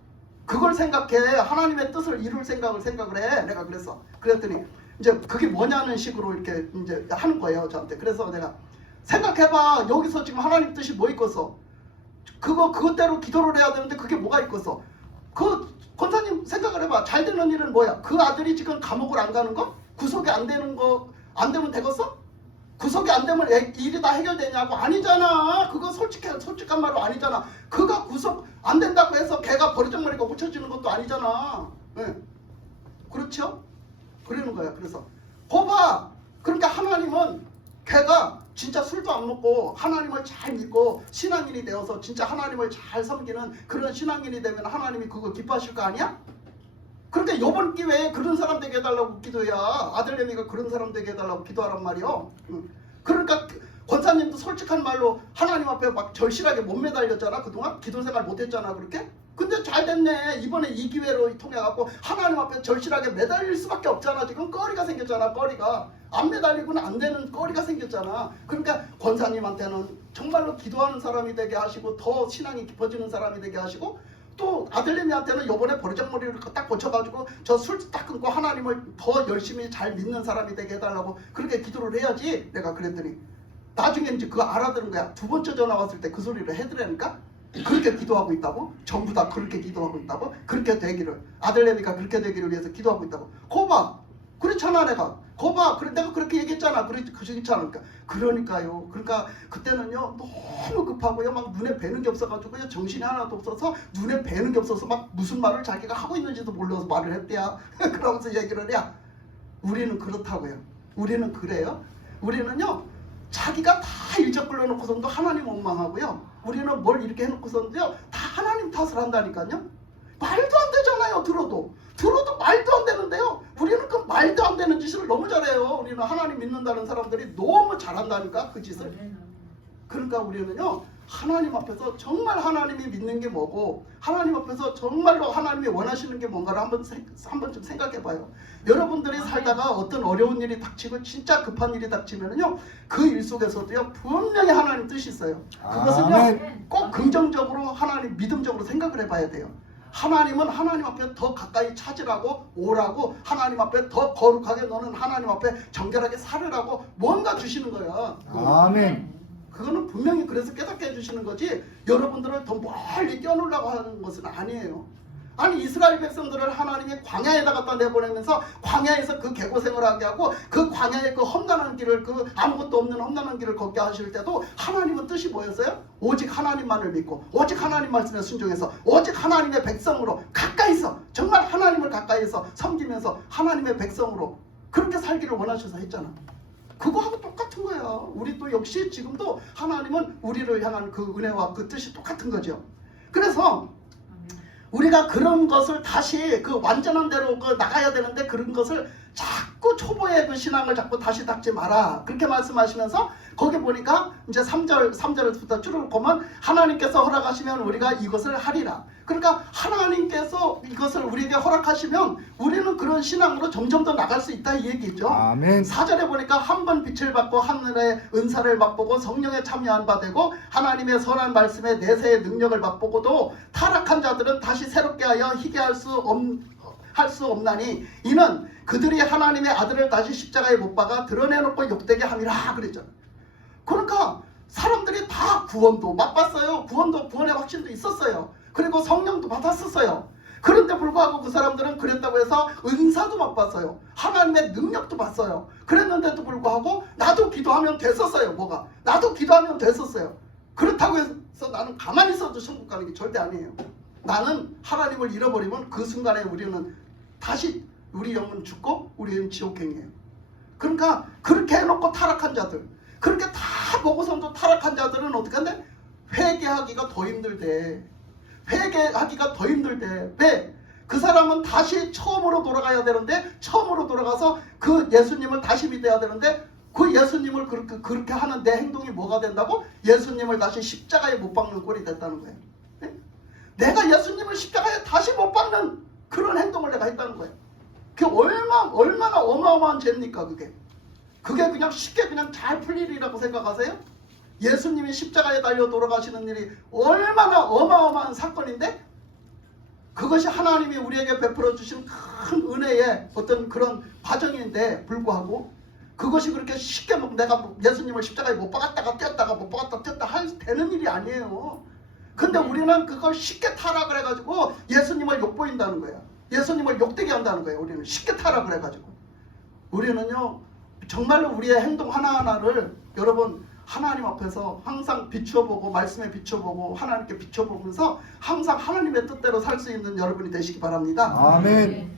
그걸 생각해. 하나님의 뜻을 이룰 생각을 해. 내가 그랬어. 그랬더니 이제 그게 뭐냐는 식으로 이렇게 이제 하는 거예요, 저한테. 그래서 내가 생각해봐. 여기서 지금 하나님 뜻이 뭐 있겠어? 그것대로 기도를 해야 되는데 그게 뭐가 있겠어? 권사님 생각을 해봐. 잘 되는 일은 뭐야? 그 아들이 지금 감옥을 안 가는 거? 구속이 안 되는 거 안 되면 되겠어? 구속이 안 되면 일이 다 해결되냐고. 아니잖아. 그거 솔직한 말로 아니잖아. 그가 구속 안 된다고 해서 걔가 버리장머리가 고쳐지는 것도 아니잖아. 네. 그렇죠? 그러는 거야. 그래서 거봐. 그러니까 하나님은 걔가 진짜 술도 안 먹고 하나님을 잘 믿고 신앙인이 되어서 진짜 하나님을 잘 섬기는 그런 신앙인이 되면 하나님이 그거 기뻐하실 거 아니야? 그러니까 이번 기회에 그런 사람 되게 해달라고 기도해야 아들내미가 그런 사람 되게 해달라고 기도하란 말이요. 그러니까 권사님도 솔직한 말로 하나님 앞에 막 절실하게 못 매달렸잖아. 그동안 기도생활 못했잖아. 그렇게. 근데 잘 됐네. 이번에 이 기회로 통해갖고 하나님 앞에 절실하게 매달릴 수밖에 없잖아. 지금 꺼리가 생겼잖아. 꺼리가. 안 매달리고는 안 되는 꺼리가 생겼잖아. 그러니까 권사님한테는 정말로 기도하는 사람이 되게 하시고 더 신앙이 깊어지는 사람이 되게 하시고 또 아들내미한테는 요번에 버리장머리를 딱 고쳐가지고 저 술 딱 끊고 하나님을 더 열심히 잘 믿는 사람이 되게 해달라고 그렇게 기도를 해야지. 내가 그랬더니 나중에 이제 그거 알아들은 거야. 두 번째 전화 왔을 때 그 소리를 해드라니까. 그렇게 기도하고 있다고? 전부 다 그렇게 기도하고 있다고? 그렇게 되기를 아들내미가 그렇게 되기를 위해서 기도하고 있다고. 거봐. 그렇잖아. 내가 거봐. 그래 내가 그렇게 얘기했잖아. 그렇지 않을까? 그러니까요. 그러니까 그때는요 너무 급하고요 막 눈에 뵈는 게 없어가지고요 정신이 하나도 없어서 눈에 뵈는 게 없어서 막 무슨 말을 자기가 하고 있는지도 몰라서 말을 했대야. 그러면서 얘기를 해야. 우리는 그렇다고요. 우리는 그래요. 우리는요 자기가 다 일적 걸러놓고선도 하나님 원망하고요. 우리는 뭘 이렇게 해놓고선도요 다 하나님 탓을 한다니까요. 말도 안 되잖아요. 들어도 말도 안 되는데요. 우리는 그 말도 안 되는 짓을 너무 잘해요. 우리는 하나님 믿는다는 사람들이 너무 잘한다니까 그 짓을. 그러니까 우리는요 하나님 앞에서 정말 하나님이 믿는 게 뭐고 하나님 앞에서 정말로 하나님이 원하시는 게 뭔가를 한번쯤 생각해봐요. 여러분들이 살다가 어떤 어려운 일이 닥치고 진짜 급한 일이 닥치면요 그 일 속에서도요 분명히 하나님 뜻이 있어요. 그것은요 아멘. 꼭 긍정적으로 하나님 믿음적으로 생각을 해봐야 돼요. 하나님은 하나님 앞에 더 가까이 찾으라고 오라고 하나님 앞에 더 거룩하게 너는 하나님 앞에 정결하게 살으라고 뭔가 주시는 거야. 아멘. 그거는 분명히 그래서 깨닫게 해주시는 거지 여러분들을 더 멀리 껴놓으려고 하는 것은 아니에요. 아니 이스라엘 백성들을 하나님이 광야에다 갖다 내보내면서 광야에서 그 개고생을 하게 하고 그 광야의 그 험난한 길을 그 아무것도 없는 험난한 길을 걷게 하실 때도 하나님은 뜻이 뭐였어요? 오직 하나님만을 믿고 오직 하나님 말씀에 순종해서 오직 하나님의 백성으로 가까이서 정말 하나님을 가까이서 섬기면서 하나님의 백성으로 그렇게 살기를 원하셔서 했잖아. 그거하고 똑같은 거야. 우리 또 역시 지금도 하나님은 우리를 향한 그 은혜와 그 뜻이 똑같은 거죠. 그래서 우리가 그런 것을 다시 그 완전한 대로 그 나가야 되는데 그런 것을 자꾸 초보의 그 신앙을 자꾸 다시 닦지 마라. 그렇게 말씀하시면서 거기 보니까 이제 3절부터 쭉 보면 하나님께서 허락하시면 우리가 이것을 하리라. 그러니까 하나님께서 이것을 우리에게 허락하시면 우리는 그런 신앙으로 점점 더 나갈 수 있다 이 얘기죠. 아멘. 4절에 보니까 한 번 빛을 받고 하늘의 은사를 맛보고 성령에 참여한 바 되고 하나님의 선한 말씀에 내세의 능력을 맛보고도 타락한 자들은 다시 새롭게 하여 희게 할 수 없나니 이는 그들이 하나님의 아들을 다시 십자가에 못 박아 드러내놓고 욕되게 함이라 그랬죠. 그러니까 사람들이 다 구원도 맛봤어요. 구원의 확신도 있었어요. 그리고 성령도 받았었어요. 그런데 불구하고 그 사람들은 그랬다고 해서 은사도 맛봤어요. 하나님의 능력도 봤어요. 그랬는데도 불구하고 나도 기도하면 됐었어요. 뭐가? 나도 기도하면 됐었어요. 그렇다고 해서 나는 가만히 있어도 천국 가는 게 절대 아니에요. 나는 하나님을 잃어버리면 그 순간에 우리는 다시 우리 영은 죽고 우리는 지옥행이에요. 그러니까 그렇게 해놓고 타락한 자들 그렇게 다 보고선도 타락한 자들은 어떻게 한대? 회개하기가 더 힘들대. 회개하기가 더 힘들대. 왜? 그 사람은 다시 처음으로 돌아가야 되는데 처음으로 돌아가서 그 예수님을 다시 믿어야 되는데 그 예수님을 그렇게 하는 내 행동이 뭐가 된다고? 예수님을 다시 십자가에 못 박는 꼴이 됐다는 거예요. 네? 내가 예수님을 십자가에 다시 못 박는 그런 행동을 내가 했다는 거예요. 그게 얼마나 어마어마한 죄입니까 그게. 그게 그냥 쉽게 그냥 잘 풀릴 일이라고 생각하세요? 예수님이 십자가에 달려 돌아가시는 일이 얼마나 어마어마한 사건인데 그것이 하나님이 우리에게 베풀어 주신 큰 은혜의 어떤 그런 과정인데 불구하고 그것이 그렇게 쉽게 내가 예수님을 십자가에 못 박았다가 떼었다가 못 박았다 떼었다 할 되는 일이 아니에요. 근데 우리는 그걸 쉽게 타락을 해가지고 예수님을 욕보인다는 거예요. 예수님을 욕되게 한다는 거예요. 우리는 쉽게 타락을 해가지고 우리는요 정말로 우리의 행동 하나하나를 여러분 하나님 앞에서 항상 비춰보고 말씀에 비춰보고 하나님께 비춰보면서 항상 하나님의 뜻대로 살 수 있는 여러분이 되시기 바랍니다. 아멘.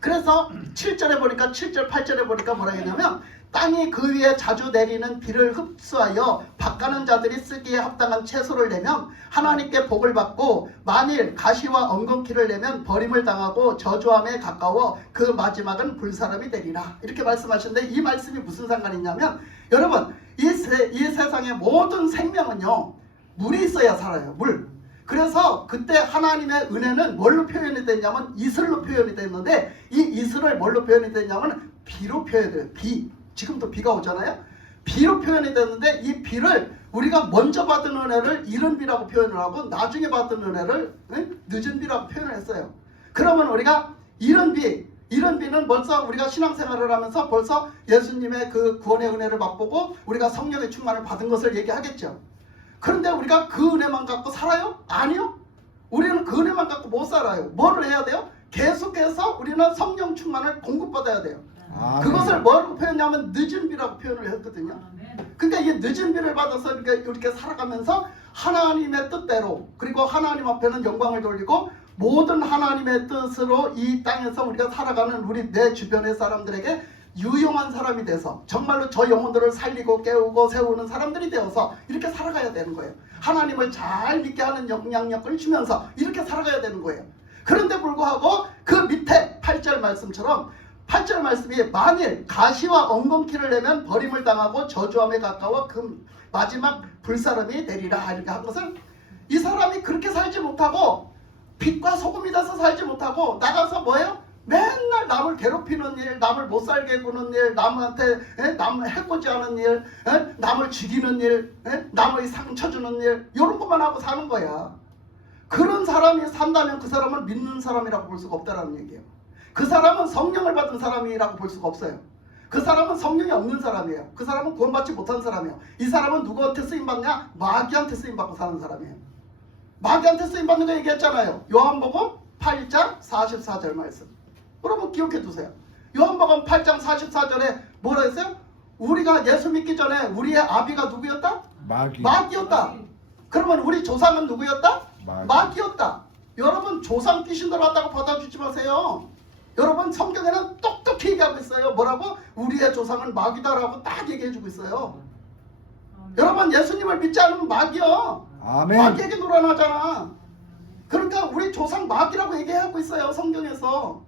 그래서 7절에 보니까 7절 8절에 보니까 뭐라 했냐면 땅이 그 위에 자주 내리는 비를 흡수하여 밭가는 자들이 쓰기에 합당한 채소를 내면 하나님께 복을 받고 만일 가시와 엉겅퀴를 내면 버림을 당하고 저주함에 가까워 그 마지막은 불사람이 되리라. 이렇게 말씀하시는데 이 말씀이 무슨 상관이 있냐면 여러분 이 세상의 모든 생명은요 물이 있어야 살아요. 물. 그래서 그때 하나님의 은혜는 뭘로 표현이 됐냐면 이슬로 표현이 됐는데 이 이슬을 뭘로 표현이 됐냐면 비로 표현이 돼요. 비. 지금도 비가 오잖아요. 비로 표현이 됐는데 이 비를 우리가 먼저 받은 은혜를 이른 비라고 표현을 하고 나중에 받은 은혜를 늦은 비라고 표현을 했어요. 그러면 우리가 이른 비는 벌써 우리가 신앙생활을 하면서 벌써 예수님의 그 구원의 은혜를 맛보고 우리가 성령의 충만을 받은 것을 얘기하겠죠. 그런데 우리가 그 은혜만 갖고 살아요? 아니요. 우리는 그 은혜만 갖고 못 살아요. 뭐를 해야 돼요? 계속해서 우리는 성령 충만을 공급받아야 돼요. 아멘. 그것을 뭐라고 표현하냐면 늦은 비라고 표현을 했거든요. 그러니까 이 늦은 비를 받아서 이렇게 살아가면서 하나님의 뜻대로, 그리고 하나님 앞에는 영광을 돌리고 모든 하나님의 뜻으로 이 땅에서 우리가 살아가는 우리 내 주변의 사람들에게 유용한 사람이 돼서 정말로 저 영혼들을 살리고 깨우고 세우는 사람들이 되어서 이렇게 살아가야 되는 거예요. 하나님을 잘 믿게 하는 영향력을 주면서 이렇게 살아가야 되는 거예요. 그런데 불구하고 그 밑에 8절 말씀처럼 8절 말씀이 만일 가시와 엉겅퀴를 내면 버림을 당하고 저주함에 가까워 그 마지막 불사름이 되리라 이렇게 한 것은, 이 사람이 그렇게 살지 못하고 빛과 소금이 돼서 살지 못하고 나가서 뭐예요? 맨날 남을 괴롭히는 일, 남을 못살게 구는 일, 남한테 남 해코지 하는 일, 남을 죽이는 일, 남의 상처 주는 일, 이런 것만 하고 사는 거야. 그런 사람이 산다면 그 사람을 믿는 사람이라고 볼 수가 없다라는 얘기예요. 그 사람은 성령을 받은 사람이라고 볼 수가 없어요. 그 사람은 성령이 없는 사람이에요. 그 사람은 구원받지 못한 사람이에요. 이 사람은 누구한테 쓰임받냐? 마귀한테 쓰임받고 사는 사람이에요. 마귀한테 쓰임받는 거 얘기했잖아요. 요한복음 8장 44절 말씀. 여러분 기억해 두세요. 요한복음 8장 44절에 뭐라 했어요? 우리가 예수 믿기 전에 우리의 아비가 누구였다? 마귀였다. 그러면 우리 조상은 누구였다? 마귀였다. 여러분 조상 귀신들 왔다고 받아주지 마세요. 여러분 성경에는 똑똑히 얘기하고 있어요. 뭐라고? 우리의 조상은 마귀다라고 딱 얘기해주고 있어요. 여러분 예수님을 믿지 않으면 마귀요. 아멘. 마귀에게 놀아나잖아. 그러니까 우리 조상 마귀라고 얘기하고 있어요. 성경에서.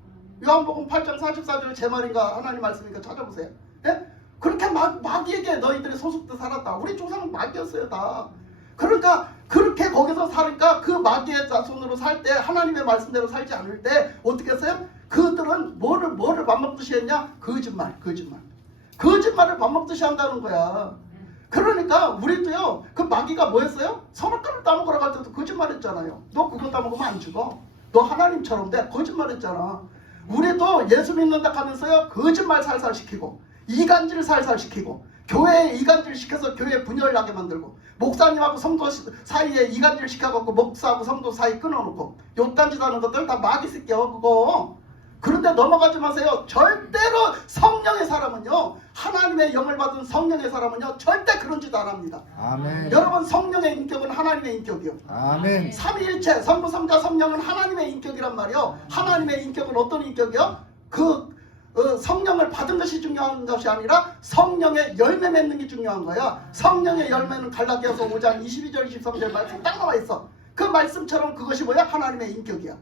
요한복음 8장 44절 제 말인가 하나님 말씀이니까 찾아보세요. 예? 그렇게 마귀에게 너희들이 소속돼 살았다. 우리 조상은 마귀였어요 다. 그러니까 그렇게 거기서 사니까 그 마귀의 자손으로 살 때 하나님의 말씀대로 살지 않을 때 어떻게 했어요? 그들은 뭐를 밥 먹듯이 했냐? 거짓말을 밥 먹듯이 한다는 거야. 그러니까 우리도요, 그 마귀가 뭐 했어요? 선악과를 따먹으러 갈 때도 거짓말했잖아요. 너 그거 따먹으면 안 죽어. 너 하나님처럼 돼. 거짓말했잖아. 우리도 예수 믿는다 하면서요, 거짓말 살살 시키고 이간질 살살 시키고 교회에 이간질 시켜서 교회 분열 나게 만들고 목사님하고 성도 사이에 이간질 시켜갖고 목사하고 성도 사이 끊어놓고 요딴짓 하는 것들 다 마귀 새끼요 그거. 그런데 넘어가지 마세요. 절대로 성령의 사람은요, 하나님의 영을 받은 성령의 사람은요 절대 그런 짓 안 합니다. 아멘. 여러분 성령의 인격은 하나님의 인격이요. 아멘. 삼위일체 성부 성자 성령은 하나님의 인격이란 말이요. 하나님의 인격은 어떤 인격이요? 성령을 받은 것이 중요한 것이 아니라 성령의 열매 맺는 게 중요한 거야. 성령의 열매는 갈라디아서 5장 22절 23절 말씀 딱 나와 있어. 그 말씀처럼 그것이 뭐야? 하나님의 인격이야.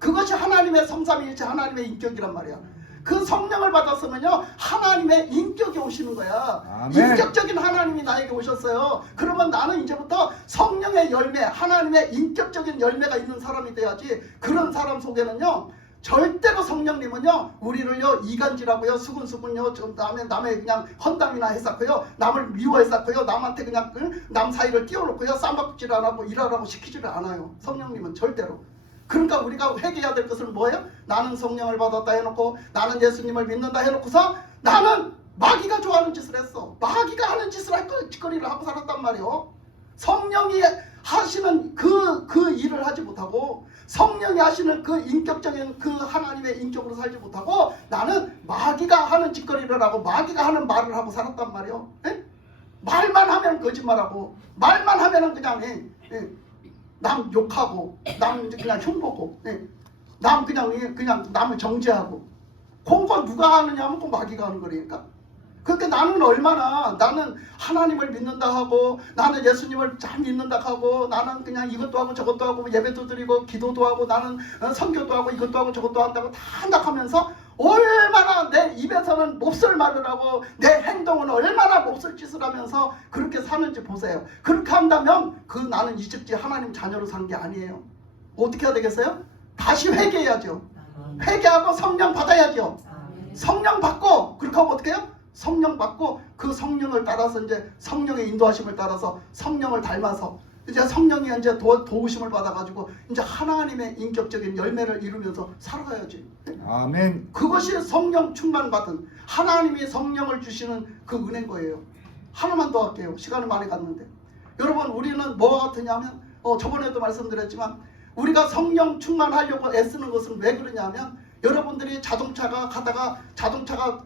그것이 하나님의 성삼위일체 하나님의 인격이란 말이야. 그 성령을 받았으면요 하나님의 인격이 오시는 거야. 아멘. 인격적인 하나님이 나에게 오셨어요. 그러면 나는 이제부터 성령의 열매, 하나님의 인격적인 열매가 있는 사람이 돼야지. 그런 사람 속에는요 절대로 성령님은요 우리를요 이간질하고요 수근수근요 좀 남의 그냥 헌담이나 했었고요, 남을 미워했었고요, 남한테 그냥 남 사이를 띄워놓고요 쌈박질 안 하고 일하라고 시키지를 않아요. 성령님은 절대로. 그러니까 우리가 회개해야 될 것은 뭐예요? 나는 성령을 받았다 해놓고 나는 예수님을 믿는다 해놓고서 나는 마귀가 좋아하는 짓을 했어. 마귀가 하는 짓을 할 짓거리를 하고 살았단 말이에요. 성령이 하시는 그 일을 하지 못하고 성령이 하시는 그 인격적인 그 하나님의 인격으로 살지 못하고 나는 마귀가 하는 짓거리를 하고 마귀가 하는 말을 하고 살았단 말이에요. 에? 말만 하면 거짓말하고 말만 하면은 그냥 남 욕하고 남 그냥 흉보고 남 그냥 남을 정죄하고 그거 누가 하느냐 하면 그 마귀가 하는 거니까. 그러니까 나는 하나님을 믿는다 하고 나는 예수님을 잘 믿는다 하고 나는 그냥 이것도 하고 저것도 하고 예배도 드리고 기도도 하고 나는 선교도 하고 이것도 하고 저것도 한다고 다 한다 하면서 얼마나 내 입에서는 몹쓸 말을 하고 내 행동은 얼마나 몹쓸 짓을 하면서 그렇게 사는지 보세요. 그렇게 한다면 나는 이집지 하나님 자녀로 산 게 아니에요. 어떻게 해야 되겠어요? 다시 회개해야죠. 회개하고 성령 받아야죠. 성령 받고 그렇게 하면 어떻게 해요? 성령 받고 그 성령을 따라서 이제 성령의 인도하심을 따라서 성령을 닮아서 이제 성령이 이제 도우심을 받아가지고 이제 하나님의 인격적인 열매를 이루면서 살아가야지. 아멘. 그것이 성령 충만 받은 하나님이 성령을 주시는 그 은혜인 거예요. 하나만 더 할게요. 시간을 많이 갔는데 여러분 우리는 뭐와 같으냐면 저번에도 말씀드렸지만 우리가 성령 충만하려고 애쓰는 것은 왜 그러냐면 여러분들이 자동차가 가다가 자동차가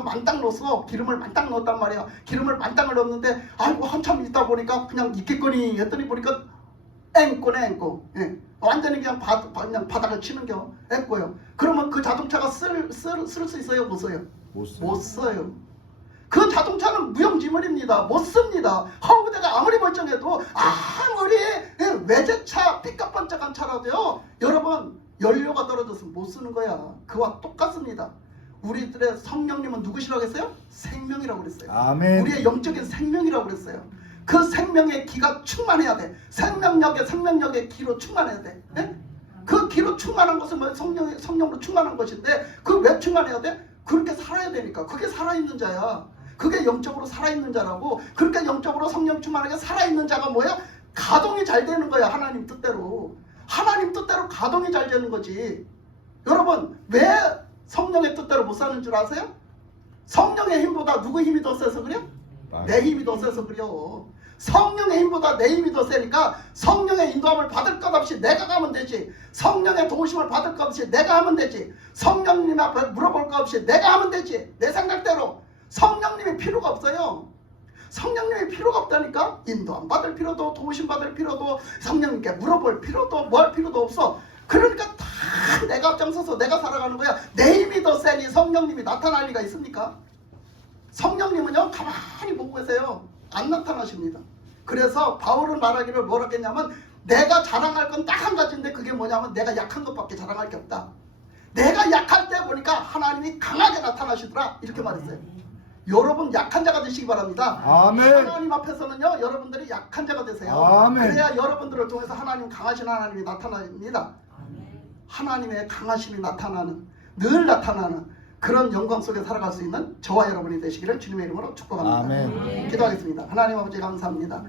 만땅 넣었어. 기름을 만땅 넣었단 말이야. 기름을 만땅을 넣었는데 아이고 한참 있다 보니까 그냥 있겠거니 했더니 보니까 앵꼬네 앵꼬. 예. 완전히 그냥 바닥을 치는겨. 앵꼬요. 그러면 그 자동차가 쓸 수 있어요? 못 써요? 못 써요. 그 자동차는 무용지물입니다. 못 씁니다. 허브대가 아무리 멀쩡해도 아무리 외제차 삐까뻔쩍한 차라도요. 여러분 연료가 떨어져서 못 쓰는 거야. 그와 똑같습니다. 우리들의 성령님은 누구시라고 했어요? 생명이라고 그랬어요. 아멘. 우리의 영적인 생명이라고 그랬어요. 그 생명의 기가 충만해야 돼. 생명력의 기로 충만해야 돼. 네? 그 기로 충만한 것은 뭐 성령으로 충만한 것인데 그 왜 충만해야 돼? 그렇게 살아야 되니까. 그게 살아있는 자야. 그게 영적으로 살아있는 자라고. 그렇게 영적으로 성령 충만하게 살아있는 자가 뭐야? 가동이 잘 되는 거야. 하나님 뜻대로. 하나님 뜻대로 가동이 잘 되는 거지. 여러분 왜 성령의 뜻대로 못 사는 줄 아세요? 성령의 힘보다 누구 힘이 더 세서 그래? 내 힘이 더 세서 그래요. 성령의 힘보다 내 힘이 더 세니까 성령의 인도함을 받을 것 없이 내가 가면 되지. 성령의 도우심을 받을 것 없이 내가 하면 되지. 성령님 앞에 물어볼 것 없이 내가 하면 되지. 내 생각대로. 성령님이 필요가 없어요. 성령님이 필요가 없다니까. 인도함 받을 필요도 도우심 받을 필요도 성령님께 물어볼 필요도 뭘 필요도 없어. 그러니까 다 내가 앞장서서 내가 살아가는 거야. 내 힘이 더 세니 성령님이 나타날 리가 있습니까? 성령님은요 가만히 보고 계세요. 안 나타나십니다. 그래서 바울은 말하기를 뭐라 했냐면 내가 자랑할 건 딱 한 가지인데 그게 뭐냐면 내가 약한 것밖에 자랑할 게 없다. 내가 약할 때 보니까 하나님이 강하게 나타나시더라. 이렇게 말했어요. 여러분 약한 자가 되시기 바랍니다. 아멘. 하나님 앞에서는요 여러분들이 약한 자가 되세요. 아멘. 그래야 여러분들을 통해서 하나님 강하신 하나님이 나타납니다. 하나님의 강하심이 나타나는 늘 나타나는 그런 영광 속에 살아갈 수 있는 저와 여러분이 되시기를 주님의 이름으로 축복합니다. 아멘. 기도하겠습니다. 하나님 아버지 감사합니다.